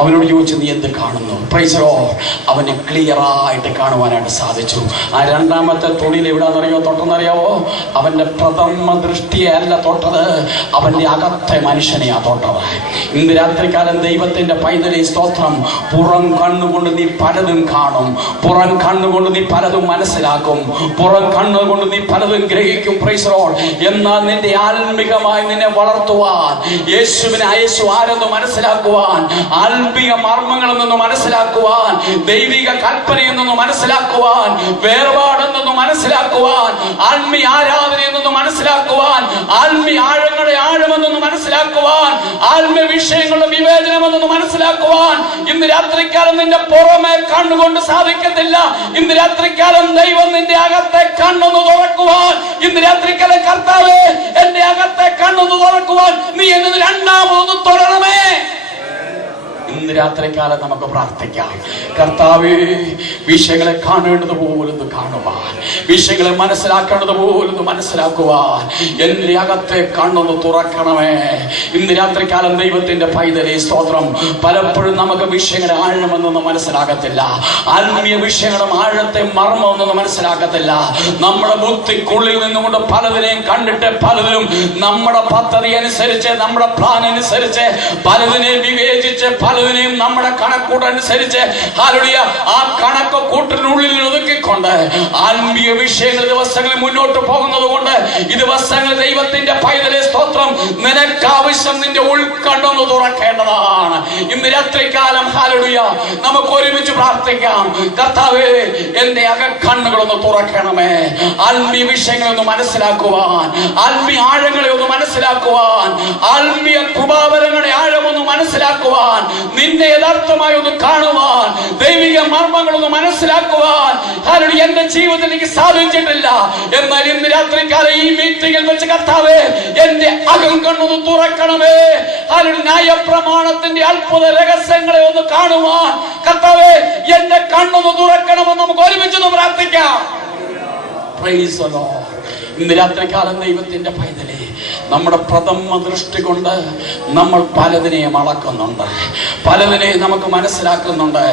അവനോട് ചോദിച്ചു, നീ എന്ത് കാണുന്നു? Price the Lord. അവന് ക്ലിയറായിട്ട് കാണുവാനായിട്ട് സാധിച്ചു. ആ രണ്ടാമത്തെ തൊടിയിൽ എവിടാന്നറിയോ തൊട്ടെന്നറിയാവോ? അവന്റെ പ്രഥമ ദൃഷ്ടിയെ അല്ല തൊട്ടത്, അവന്റെ അകത്തെ മനുഷ്യനെയാ തൊട്ടത്. ഇന്ന് രാത്രികാലം ദൈവത്തിന്റെ പൈതലേ സ്തോത്രം. പുറം കണ്ണുകൊണ്ട് നീ പലതും കാണും, പുറം കണ്ണുകൊണ്ട് നീ പലതും മനസ്സിലാക്കും, പുറം കണ്ണുകൊണ്ട് നീ പലതും ഗ്രഹിക്കും. Price the lord. എന്നാൽ നിന്റെ ആത്മികമായി നിന്നെ വളർത്തുവാൻ, യേശുവിനെ യേശു ആരെന്ന് മനസ്സിലാക്കുവാൻ, ആത്മീയ മർമ്മങ്ങളിൽ നിന്ന് മനസ്സിലാക്കുവാൻ, ദൈവിക കൽപ്പനയിൽ നിന്ന് മനസ്സിലാക്കുവാൻ, വേർപാടെന്നു മനസ്സിലാക്കുവാൻ, ആത്മീയ ആരാധനയിൽ നിന്ന് മനസ്സിലാക്കുവാൻ, ആത്മീയ ആഴങ്ങളുടെ ആഴമെന്നു മനസ്സിലാക്കുവാൻ, ആത്മീയ വിഷയങ്ങളുടെ വിവേചനമെന്നു മനസ്സിലാക്കുവാൻ ഇന്ന് രാത്രിക്കാലം നിന്റെ പുറമെ കണ്ണുകൊണ്ട് സാധിക്കത്തില്ല. ഇന്ന് രാത്രിക്കാലം ദൈവം നിന്റെ അകത്തെ കണ്ണൊന്ന് തുറക്കുവാൻ, ഇന്ന് രാത്രിക്കാലം കർത്താവേ എന്റെ അകത്തെ കണ്ണൊന്ന് തുറക്കുവാൻ നീ എന്നത് രണ്ടാമതൊന്ന് തൊടണമേ. ഇന്ന് രാത്രികാലം നമുക്ക് പ്രാർത്ഥിക്കാം. കർത്താവേ, വിഷയങ്ങളെ കാണേണ്ടത് പോലൊന്ന് കാണുവാൻ, വിഷയങ്ങളെ മനസ്സിലാക്കേണ്ടത് പോലൊന്ന് മനസ്സിലാക്കുവാൻ എന്റെ അകത്തെ കണ്ണൊന്ന് തുറക്കണമേ. ഇന്ന് രാത്രികാലം ദൈവത്തിന്റെ പൈതലേ സ്തോത്രം. പലപ്പോഴും നമുക്ക് വിഷയങ്ങളുടെ ആഴമെന്നൊന്നും മനസ്സിലാകത്തില്ല, ആത്മീയ വിഷയങ്ങളുടെ ആഴത്തെ മർമ്മമൊന്നും മനസ്സിലാക്കത്തില്ല. നമ്മുടെ ബുദ്ധിക്കുള്ളിൽ നിന്നുകൊണ്ട് പലതിനെയും കണ്ടിട്ട് പലതിലും നമ്മുടെ പദ്ധതി അനുസരിച്ച്, നമ്മുടെ പ്ലാൻ അനുസരിച്ച് പലതിനെയും വിവേചിച്ച്, പലതിനെയും നമ്മുടെ കണക്കൂട്ടനുസരിച്ച് ഹല്ലേലൂയ ആ കണക്ക് കൂട്ടിനുള്ളിൽ ഒതുക്കിക്കൊണ്ട് ആത്മീയ വിഷയങ്ങൾ ദിവസങ്ങളിൽ മുന്നോട്ട് പോകുന്നത് കൊണ്ട് ഈ ദിവസങ്ങളിൽ ദൈവത്തിന്റെ പൈതലേ സ്തോത്രം നിനക്ക് ആവശ്യം നിന്റെ ഉൾക്കണ്ണൊന്ന് തുറക്കേണ്ടതാണ്. ഇന്ന് രാത്രികാലം ഹല്ലേലൂയ നമുക്ക് ഒരുമിച്ച് പ്രാർത്ഥിക്കാം. കർത്താവേ, എന്റെ അകക്കണ്ണുകളൊന്ന് തുറക്കണമേ. ആത്മീയ വിഷയങ്ങളൊന്ന് മനസ്സിലാക്കുവാൻ, ആത്മീയ ആഴങ്ങളെ ഒന്ന് മനസ്സിലാക്കുവാൻ, ആത്മീയ കൃപാവരങ്ങളുടെ ആഴമൊന്ന് മനസ്സിലാക്കുവാൻ, നിന്നെ യഥാർത്ഥമായി ഒന്ന് കാണുവാൻ, ദൈവിക മർമ്മങ്ങളൊന്ന് മനസ്സിലാക്കുവാൻ ഹല്ലേലൂയ എന്റെ ജീവിതത്തിൽ എനിക്ക് സാധിച്ചിട്ടില്ല. എന്നാൽ ഇന്ന് രാത്രികാലം ഈ മീറ്റിംഗിൽ വെച്ച് കർത്താവേ എന്റെ അകം കണ്ണൊന്ന് തുറക്കണമേ. ഹല്ലേലൂയ ന്യായപ്രമാണത്തിന്റെ അത്ഭുത രഹസ്യങ്ങളെ ഒന്ന് കാണുവാൻ കർത്താവേ എന്റെ കണ്ണൊന്ന് തുറക്കണമെന്ന് നമുക്ക് ഒരുമിച്ച് പ്രാർത്ഥിക്കാം. Price the lord. ഇന്ന് രാത്രികാലം ദൈവത്തിന്റെ പൈതലേ, നമ്മുടെ പ്രഥമ ദൃഷ്ടി കൊണ്ട് നമ്മൾ പലതിനെയും അളക്കുന്നുണ്ട്, പലതിനെയും നമുക്ക് മനസ്സിലാക്കുന്നുണ്ട്.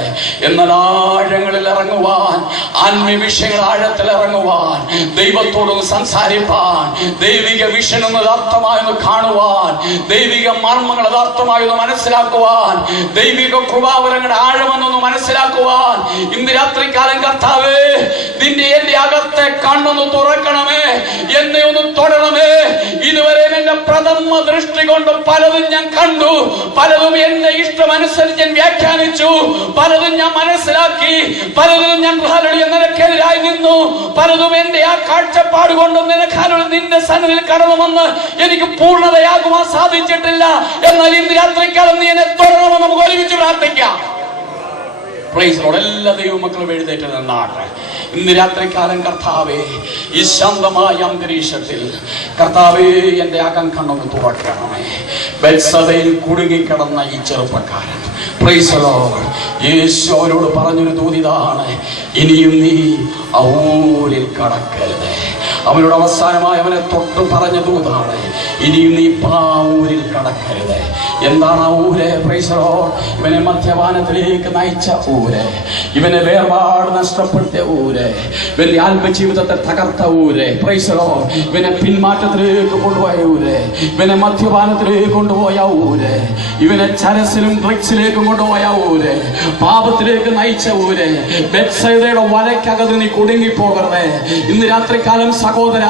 എന്നാൽ ആഴങ്ങളിൽ ഇറങ്ങുവാൻ, ആത്മീയ വിഷയങ്ങൾ ആഴത്തിൽ ഇറങ്ങുവാൻ, ദൈവത്തോടൊന്ന് സംസാരിപ്പാൻ, ദൈവിക വിഷൻ ഒന്ന് യഥാർത്ഥമായൊന്ന് കാണുവാൻ, ദൈവിക മർമ്മങ്ങൾ യഥാർത്ഥമായൊന്ന് മനസ്സിലാക്കുവാൻ, ദൈവിക കൃപാവരങ്ങളുടെ ആഴമെന്നൊന്ന് മനസ്സിലാക്കുവാൻ ഇന്ന് രാത്രികാലം കർത്താവേ നിന്റെ എന്റെ അകത്തെ കണ്ണൊന്ന് തുറക്കണമേ, എന്നെ ഒന്ന് തൊടണമേ. ഇതുവരെ എന്റെ പ്രഥമ ദൃഷ്ടി കൊണ്ട് പലതും ഞാൻ കണ്ടു, പലതും എന്റെ ഇഷ്ടമനുസരിച്ച് ഞാൻ വ്യാഖ്യാനിച്ചു, പലതും ഞാൻ മനസ്സിലാക്കി, പലതും ഞാൻ നിനക്കെതിരായി നിന്നു, പലതും എന്റെ ആ കാഴ്ചപ്പാട് കൊണ്ട് നിന്റെ സന്നിധിയിൽ കടന്നു വന്ന് എനിക്ക് പൂർണ്ണതയാകുവാൻ സാധിച്ചിട്ടില്ല. എന്നാൽ ഇന്ന് രാത്രിക്കാലം നീ എന്നെ തൊടണമെന്ന് നമുക്ക് ഒരുമിച്ച് പ്രാർത്ഥിക്കാം. Price the Lord. എല്ലാ ദൈവമക്കളും എഴുന്നേറ്റ് നിന്നാട്ടെ. ഇന്ന് രാത്രികാലം കർത്താവേ ഈ ശാന്തമായ അന്തരീക്ഷത്തിൽ കർത്താവേ എന്റെ അകം കണ്ണൊന്ന് തുറക്കണമേ. ബെത്സദയിൽ കുടുങ്ങിക്കിടന്ന ഈ ചെറുപ്പക്കാരൻ, പ്രൈസ് ദി ലോർഡ്, യേശു അവരോട് പറഞ്ഞൊരു ദൂതിതാണ്, ഇനിയും നീ ആ ഊരിൽ കടക്കരുത്. അവനോട് അവസാനമായി അവനെ തൊട്ട് പറഞ്ഞ ദൂതാണ്, ഇനിയും നീ ഊരിൽ കടക്കരുത്. എന്താണ് ആ ഊര്? Price the Lord. ഇവനെ മദ്യപാനത്തിലേക്ക് നയിച്ച ഊര്, ഇവനെ വേർപാട് നഷ്ടപ്പെടുത്തിയ ഊര്, ഇവന്റെ ആത്മജീവിതത്തെ തകർത്ത ഊര്, പ്രൈസ് ദി ലോർഡ്. ഇവനെ പിന്മാറ്റത്തിലേക്ക് കൊണ്ടുപോയ ഊര്, ഇവനെ മദ്യപാനത്തിലേക്ക് കൊണ്ടുപോയ ഊര്, ഇവനെ ചരസിലും ഡ്രഗ്സിലേക്കും കൊണ്ടുപോയ ഊര്, പാപത്തിലേക്ക് നയിച്ച ഊര്. ബെത്സൈദയുടെ വലയ്ക്കകത്ത് നീ കുടുങ്ങിപ്പോകരുത്. ഇന്ന് രാത്രികാലം സഹോദര,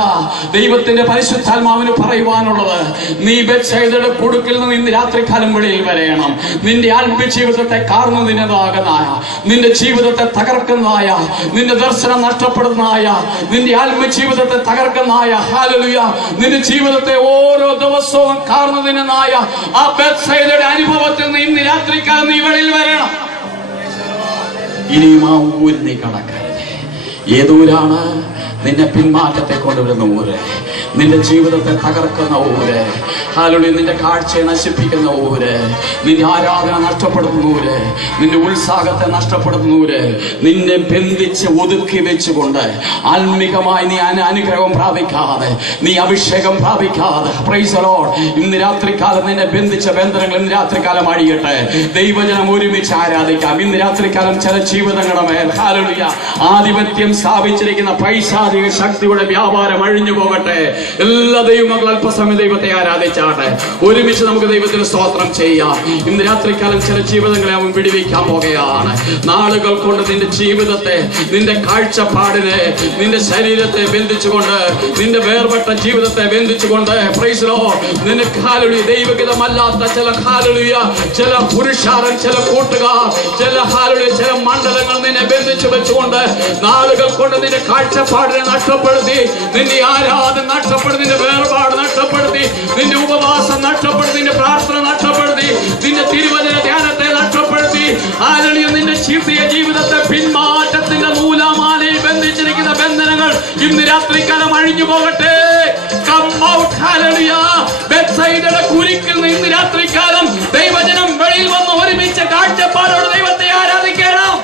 ദൈവത്തിന്റെ പരിശുദ്ധാത്മാവിന് പറയുവാനുള്ളത്, നീ ബെത്സൈദയുടെ കുടുക്കിൽ നിന്ന് ഇന്ന് രാത്രികാലം വെളിയിൽ വരയണം. നിന്റെ ആത്മീയ ജീവിതത്തെ കാർന്നതിനതാകുന്നതായ, നിന്റെ ജീവിതത്തെ തകർക്കുന്നതായ, നിന്റെ ദർശനം നഷ്ടപ്പെടുന്നതായ, നിന്റെ ആത്മീയ ജീവിതത്തെ തകർക്കുന്നതായ, ഹല്ലേലൂയ, നിന്റെ ജീവിതത്തെ ഓരോ ദിവസവും കാർന്നതിനായ ആ ബെത്സൈദയുടെ അനുഭവത്തിൽ നിന്ന് ഇന്ന് രാത്രികാലം നീ വെളിയിൽ വരണം. ഇനിയും ആ ഊരിൽ നീ കടക്കരുത്. ഏതൂരാണ്? നിന്നെ പിന്മാറ്റത്തെ കൊണ്ടുവരുന്ന ഊര്, നിന്റെ ജീവിതത്തെ തകർക്കുന്ന ഊര്, ഹല്ലേലൂയ, നിന്റെ കാഴ്ചയെ നശിപ്പിക്കുന്ന ഊര്, നിന്റെ ആരാധന നഷ്ടപ്പെടുത്തുന്ന ഊര്, നിന്റെ ഉത്സാഹത്തെ നഷ്ടപ്പെടുത്തുന്ന ഊര്, നിന്നെ ബന്ധിച്ച് ഒതുക്കി വെച്ചുകൊണ്ട് ആത്മീകമായി നീ അനുഗ്രഹം പ്രാപിക്കാതെ, നീ അഭിഷേകം പ്രാപിക്കാതെ, പ്രൈസ് ദി ലോർഡ്, ഇന്ന് രാത്രികാലം നിന്നെ ബന്ധിച്ച ബന്ധനങ്ങൾ ഇന്ന് രാത്രികാലം അഴിയട്ടെ. ദൈവജനം ഒരുമിച്ച് ആരാധിക്കാം. ഇന്ന് രാത്രികാലം ചില ജീവിതങ്ങളുടെ മേൽ ഹല്ലേലൂയ ആധിപത്യം സ്ഥാപിച്ചിരിക്കുന്ന പൈശാചിക ശക്തിയുടെ വ്യാപാരം അഴിഞ്ഞു പോകട്ടെ. എല്ലാ ദൈവമക്കൾ അല്പസമയം ദൈവത്തെ ആരാധിച്ചാട്ടെ. ഒരുമിച്ച് നമുക്ക് ദൈവത്തിന് സ്തോത്രം ചെയ്യാം. ഇന്ന് രാത്രികാലം ചില ജീവിതങ്ങളെ അവൻ വിടുവിക്കാൻ പോകുകയാണ്. നാളുകൾ കൊണ്ട് നിന്റെ ജീവിതത്തെ, നിന്റെ കാഴ്ചപ്പാടിനെ, നിന്റെ ശരീരത്തെ ബന്ധിച്ചുകൊണ്ട്, നിന്റെ വേർപെട്ട ജീവിതത്തെ ബന്ധിച്ചുകൊണ്ട്, പ്രൈസ് ദി ലോർഡ്, നിനക്ക് ഹല്ലേലൂയ ദൈവഹിതമല്ലാത്ത ചില ഹല്ലേലൂയ ചില പുരുഷാരൻ, ചില കൂട്ടുകാർ, ചില ഹല്ലേലൂയ ചില മണ്ഡലങ്ങൾ നിന്നെ ബന്ധിച്ചു വെച്ചുകൊണ്ട് നാളുകൾ കൊണ്ട് നിന്റെ കാഴ്ചപ്പാടിനെ നഷ്ടപ്പെടുത്തി, നിന്റെ ആരാധന നഷ്ടപ്പെടുത്തി, നിന്റെ വേർപാട് നഷ്ടപ്പെടുത്തി, നിന്റെ ഉപവാസം നഷ്ടപ്പെടുത്തി, നിന്റെ പ്രാർത്ഥന നഷ്ടപ്പെടുത്തി, നിന്റെ തിരുവചന ധ്യാനത്തെ നഷ്ടപ്പെടുത്തി, ഹല്ലേലൂയ നിന്റെ ജീവിതത്തെ പിന്മാറ്റത്തിന്റെ നൂലാമാലയിൽ ബന്ധിച്ചിരിക്കുന്ന ബന്ധനങ്ങൾ ഇന്ന് രാത്രികാലം അഴിഞ്ഞു പോകട്ടെ. Come out, hallelujah. ബെത്സയിദയുടെ കുരിക്കിൽ നിന്ന് ഇന്ന് രാത്രികാലം ദൈവജനം വെളിയിൽ വന്ന് ഒരുമിച്ച് കാഴ്ചപ്പാടോട് ദൈവത്തെ ആരാധിക്കണം.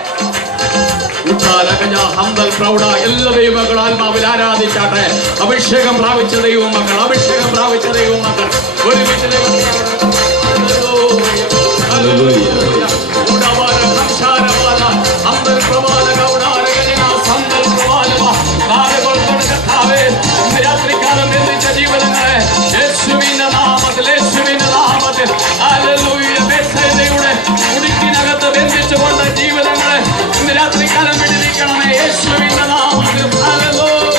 എല്ലാ ദൈവമക്കൾ ആത്മാവിൽ ആരാധിച്ചാട്ടെ. അഭിഷേകം പ്രാപിച്ച ദൈവമക്കൾ, അഭിഷേകം പ്രാപിച്ച ദൈവമക്കൾ ഒരുമിച്ച് രാത്രികാലം നിർമ്മിച്ച ജീവിതങ്ങളെ യേശുവിന്റെ നാമത്തിൽ, യേശുവിന്റെ നാമത്തിൽ ഹല്ലേലൂയ ബെത്സയിദയുടെ കുരിക്കിനകത്ത് ബന്ധിച്ചുകൊണ്ട് ജീവിതങ്ങളെ ഇന്ന് രാത്രികാലം വിടുവിക്കണമേ. യേശുവിന്റെ നാമത്തിൽ ഹല്ലേലൂയ.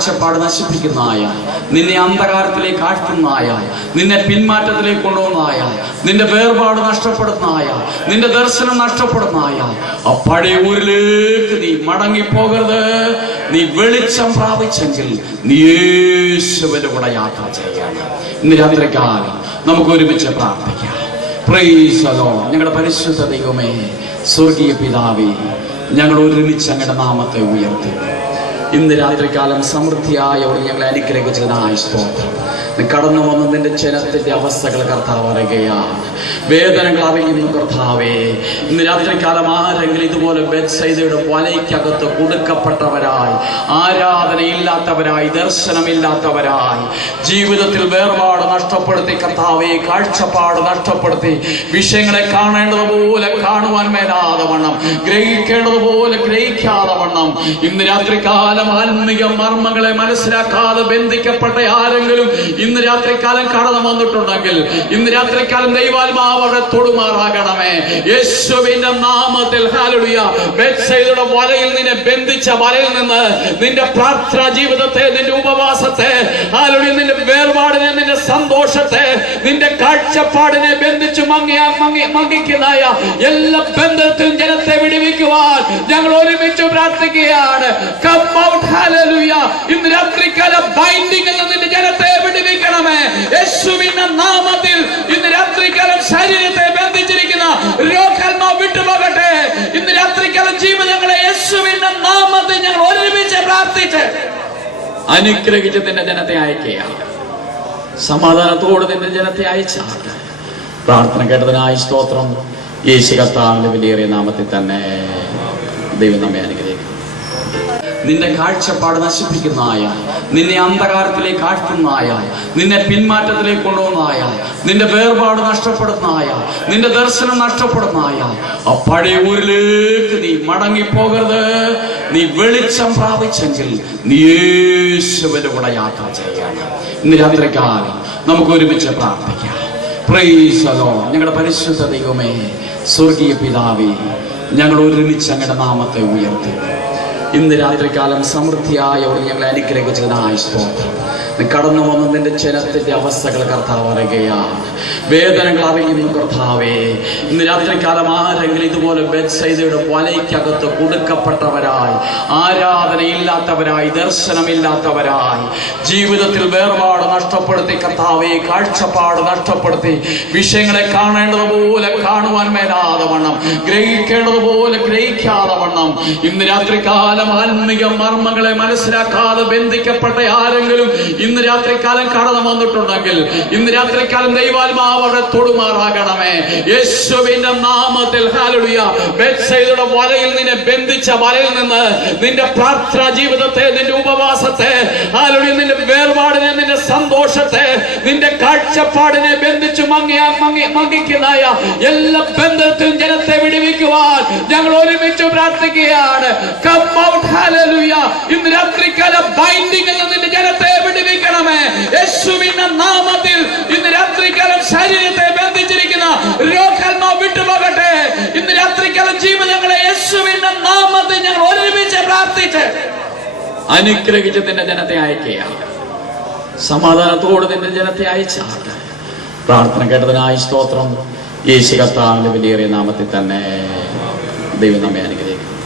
കാഴ്ചപ്പാട് നശിപ്പിക്കുന്നതായ, നിന്നെ അന്ധകാരത്തിലേക്ക് ആഴ്ത്തുന്നതായ, നിന്നെ പിന്മാറ്റത്തിലേക്ക് കൊണ്ടുപോകുന്നതായ, നിന്റെ വേർപാട് നഷ്ടപ്പെടുന്നതായ, നിന്റെ ദർശനം നഷ്ടപ്പെടുന്നതായ ആ പഴയ ഊരിലേക്ക് നീ മടങ്ങിപ്പോകരുത്. നീ വെളിച്ചം പ്രാപിച്ചെങ്കിൽ നീ യേശുവിന്റെ കൂടെ യാത്ര ചെയ്യണം. ഇന്ന് രാത്രികാലം നമുക്ക് ഒരുമിച്ച് പ്രാർത്ഥിക്കാം. Price the Lord. ഞങ്ങളുടെ പരിശുദ്ധ ദൈവമേ, സ്വർഗീയ പിതാവേ, ഞങ്ങൾ ഒരുമിച്ച് അങ്ങയുടെ നാമത്തെ ഉയർത്തി ഇന്ന് രാത്രികാലം സമൃദ്ധിയായ ഞങ്ങളെ അനുഗ്രഹിച്ചതിനായി സ്തോത്രം. കടന്നു വന്ന് നിന്റെ ജനത്തിന്റെ അവസ്ഥകൾ കർത്താവ് അറിയുകയാണ്. വേദനകൾ അറിയുന്നു കർത്താവേ. ഇന്ന് രാത്രികാലം ആരെങ്കിലും ഇതുപോലെ ബെത്സൈദയുടെ വലയ്ക്കകത്ത് കുടുക്കപ്പെട്ടവരായി, ആരാധനയില്ലാത്തവരായി, ദർശനമില്ലാത്തവരായി, ജീവിതത്തിൽ വേർപാട് നഷ്ടപ്പെടുത്തി കർത്താവെ, കാഴ്ചപ്പാട് നഷ്ടപ്പെടുത്തി, വിഷയങ്ങളെ കാണേണ്ടതുപോലെ കാണുവാൻ മേലാതെ വണ്ണം, ഗ്രഹിക്കേണ്ടതുപോലെ ഗ്രഹിക്കാതെ വണ്ണം, ഇന്ന് രാത്രികാലം ആത്മീയ മർമ്മങ്ങളെ മനസ്സിലാക്കാതെ ബന്ധിക്കപ്പെട്ട ആരെങ്കിലും ഇന്ന് രാത്രികാലം കടന്നു വന്നിട്ടുണ്ടെങ്കിൽ ഇന്ന് രാത്രികാലം ദൈവാത്മാവ് അവരെ തൊടുമാറാകണമേ. യേശുവിന്റെ നാമത്തിൽ ഹല്ലേലൂയ. ബെത്സൈദയുടെ വലയിൽ നിന്നെ ബന്ധിച്ച വലയിൽ നിന്ന് നിന്റെ പ്രാർത്ഥനാ ജീവിതത്തെ, നിന്റെ ഉപവാസത്തെ, ഹല്ലേലൂയ, നിന്റെ വേർപാടിനെ, നിന്റെ സന്തോഷത്തെ, നിന്റെ കാഴ്ചപ്പാടിനെ ബന്ധിച്ച് മങ്ങിക്കുന്നതായ എല്ലാ ബന്ധത്തിലും ജനത്തെ വിടുവിക്കുവാൻ ഞങ്ങൾ ഒരുമിച്ച് പ്രാർത്ഥിക്കുകയാണ്. Come out, hallelujah. ഇന്ന് രാത്രികാലം ബൈൻഡിങ്ങിൽ നിന്ന് നിന്റെ ജനത്തെ വിടുവിക്കണമേ യേശുവിന്റെ നാമത്തിൽ. ഇന്ന് രാത്രികാലം ശരീരത്തെ ബന്ധിച്ചിരിക്കുന്ന രോഗാത്മാവ് വിട്ടുപോകട്ടെ. ഇന്ന് രാത്രികാലം ജീവിതങ്ങളെ യേശുവിന്റെ നാമത്തിൽ ഞങ്ങൾ ഒരുമിച്ച് പ്രാർത്ഥിച്ച് അനുഗ്രഹിച്ച് നിന്റെ ജനത്തെ അയക്കുകയാണ്. സമാധാനത്തോട് നിന്റെ ജനത്തെ അയച്ചാട്ടെ. പ്രാർത്ഥന കേട്ടതിനായി സ്തോത്രം. യേശു കർത്താവിന്റെ വിലയേറിയ നാമത്തിൽ തന്നെ ദൈവം നമ്മെ അനുഗ്രഹിക്കും. നിന്റെ കാഴ്ചപ്പാട് നശിപ്പിക്കുന്നതായ, നിന്നെ അന്ധകാരത്തിലേക്ക് ആഴ്ത്തുന്നതായ, നിന്നെ പിന്മാറ്റത്തിലേക്ക് കൊണ്ടുപോകുന്നതായ, നിന്റെ വേർപാട് നഷ്ടപ്പെടുന്നതായ, നിന്റെ ദർശനം നഷ്ടപ്പെടുന്നതായ ആ പഴയ ഊരിലേക്ക് നീ മടങ്ങിപ്പോകരുത്. നീ വെളിച്ചം പ്രാപിച്ചെങ്കിൽ നീ യേശുവിന്റെ കൂടെ യാത്ര ചെയ്യണം. ഇന്ന് രാത്രികാലം നമുക്ക് ഒരുമിച്ച് പ്രാർത്ഥിക്കാം. Price the Lord. ഞങ്ങളുടെ പരിശുദ്ധ ദൈവമേ, സ്വർഗീയ പിതാവേ, ഞങ്ങൾ ഒരുമിച്ച് അങ്ങയുടെ നാമത്തെ ഉയർത്തി ഇന്ന് രാത്രികാലം സമൃദ്ധിയായ ഞങ്ങളെ അനുഗ്രഹിച്ചതിനായി സ്തോത്രം. കടന്നു വന്ന് നിന്റെ ജനത്തിന്റെ അവസ്ഥകൾ കർത്താവ് അറിയുകയാണ്. വേദനകൾ അറിയുന്നു കർത്താവേ. ഇന്ന് രാത്രികാലം ആരെങ്കിലും ഇതുപോലെ ബെത്സൈദയുടെ വലയ്ക്കകത്ത് കുടുക്കപ്പെട്ടവരായി, ആരാധനയില്ലാത്തവരായി, ദർശനമില്ലാത്തവരായി, ജീവിതത്തിൽ വേർപാട് നഷ്ടപ്പെടുത്തി കർത്താവെ, കാഴ്ചപ്പാട് നഷ്ടപ്പെടുത്തി, വിഷയങ്ങളെ കാണേണ്ടതുപോലെ കാണുവാൻ മേലാതെ വണ്ണം, ഗ്രഹിക്കേണ്ടതുപോലെ ഗ്രഹിക്കാതെ വണ്ണം, ഇന്ന് രാത്രികാലം ആത്മീയ മർമ്മങ്ങളെ മനസ്സിലാക്കാതെ ബന്ധിക്കപ്പെട്ട ആരെങ്കിലും ഇന്ന് രാത്രികാലം കടന്നു വന്നിട്ടുണ്ടെങ്കിൽ ഇന്ന് രാത്രികാലം ദൈവാത്മാവ് അവരെ തൊടുമാറാകണമേ യേശുവിന്റെ നാമത്തിൽ. ഹല്ലേലൂയ. ബെത്സൈദയുടെ വലയിൽ നിന്നെ ബന്ധിച്ച വലയിൽ നിന്ന് നിന്റെ പ്രാർത്ഥനാ ജീവിതത്തെ, നിന്റെ ഉപവാസത്തെ, ഹല്ലേലൂയ, നിന്റെ വേർപാടിനെ, നിന്റെ സന്തോഷത്തെ, നിന്റെ കാഴ്ചപ്പാടിനെ ബന്ധിച്ച് മങ്ങിക്കുന്നതായ എല്ലാ ബന്ധത്തിലും ജനത്തെ വിടുവിക്കുവാൻ ഞങ്ങൾ ഒരുമിച്ച് പ്രാർത്ഥിക്കുകയാണ്. Come out, hallelujah. ഇന്ന് രാത്രികാലം ബൈൻഡിങ്ങിൽ നിന്ന് നിന്റെ ജനത്തെ വിടുവിക്കണമേ യേശുവിന്റെ നാമത്തിൽ. ഇന്ന് രാത്രികാലം ശരീരത്തെ ബന്ധിച്ചിരിക്കുന്ന രോഗാത്മാവ് വിട്ടുപോകട്ടെ. ഇന്ന് രാത്രികാലം ജീവിതങ്ങളെ യേശുവിന്റെ നാമത്തിൽ ഞങ്ങൾ ഒരുമിച്ച് പ്രാർത്ഥിച്ച് അനുഗ്രഹിച്ച് നിന്റെ ജനത്തെ അയക്കുകയാണ്. സമാധാനത്തോട് നിന്റെ ജനത്തെ അയച്ചാട്ടെ. പ്രാർത്ഥന കേട്ടതിനായി സ്തോത്രം. യേശു കർത്താവിന്റെ വിലയേറിയ നാമത്തിൽ തന്നെ ദൈവം നമ്മെ അനുഗ്രഹിക്കും.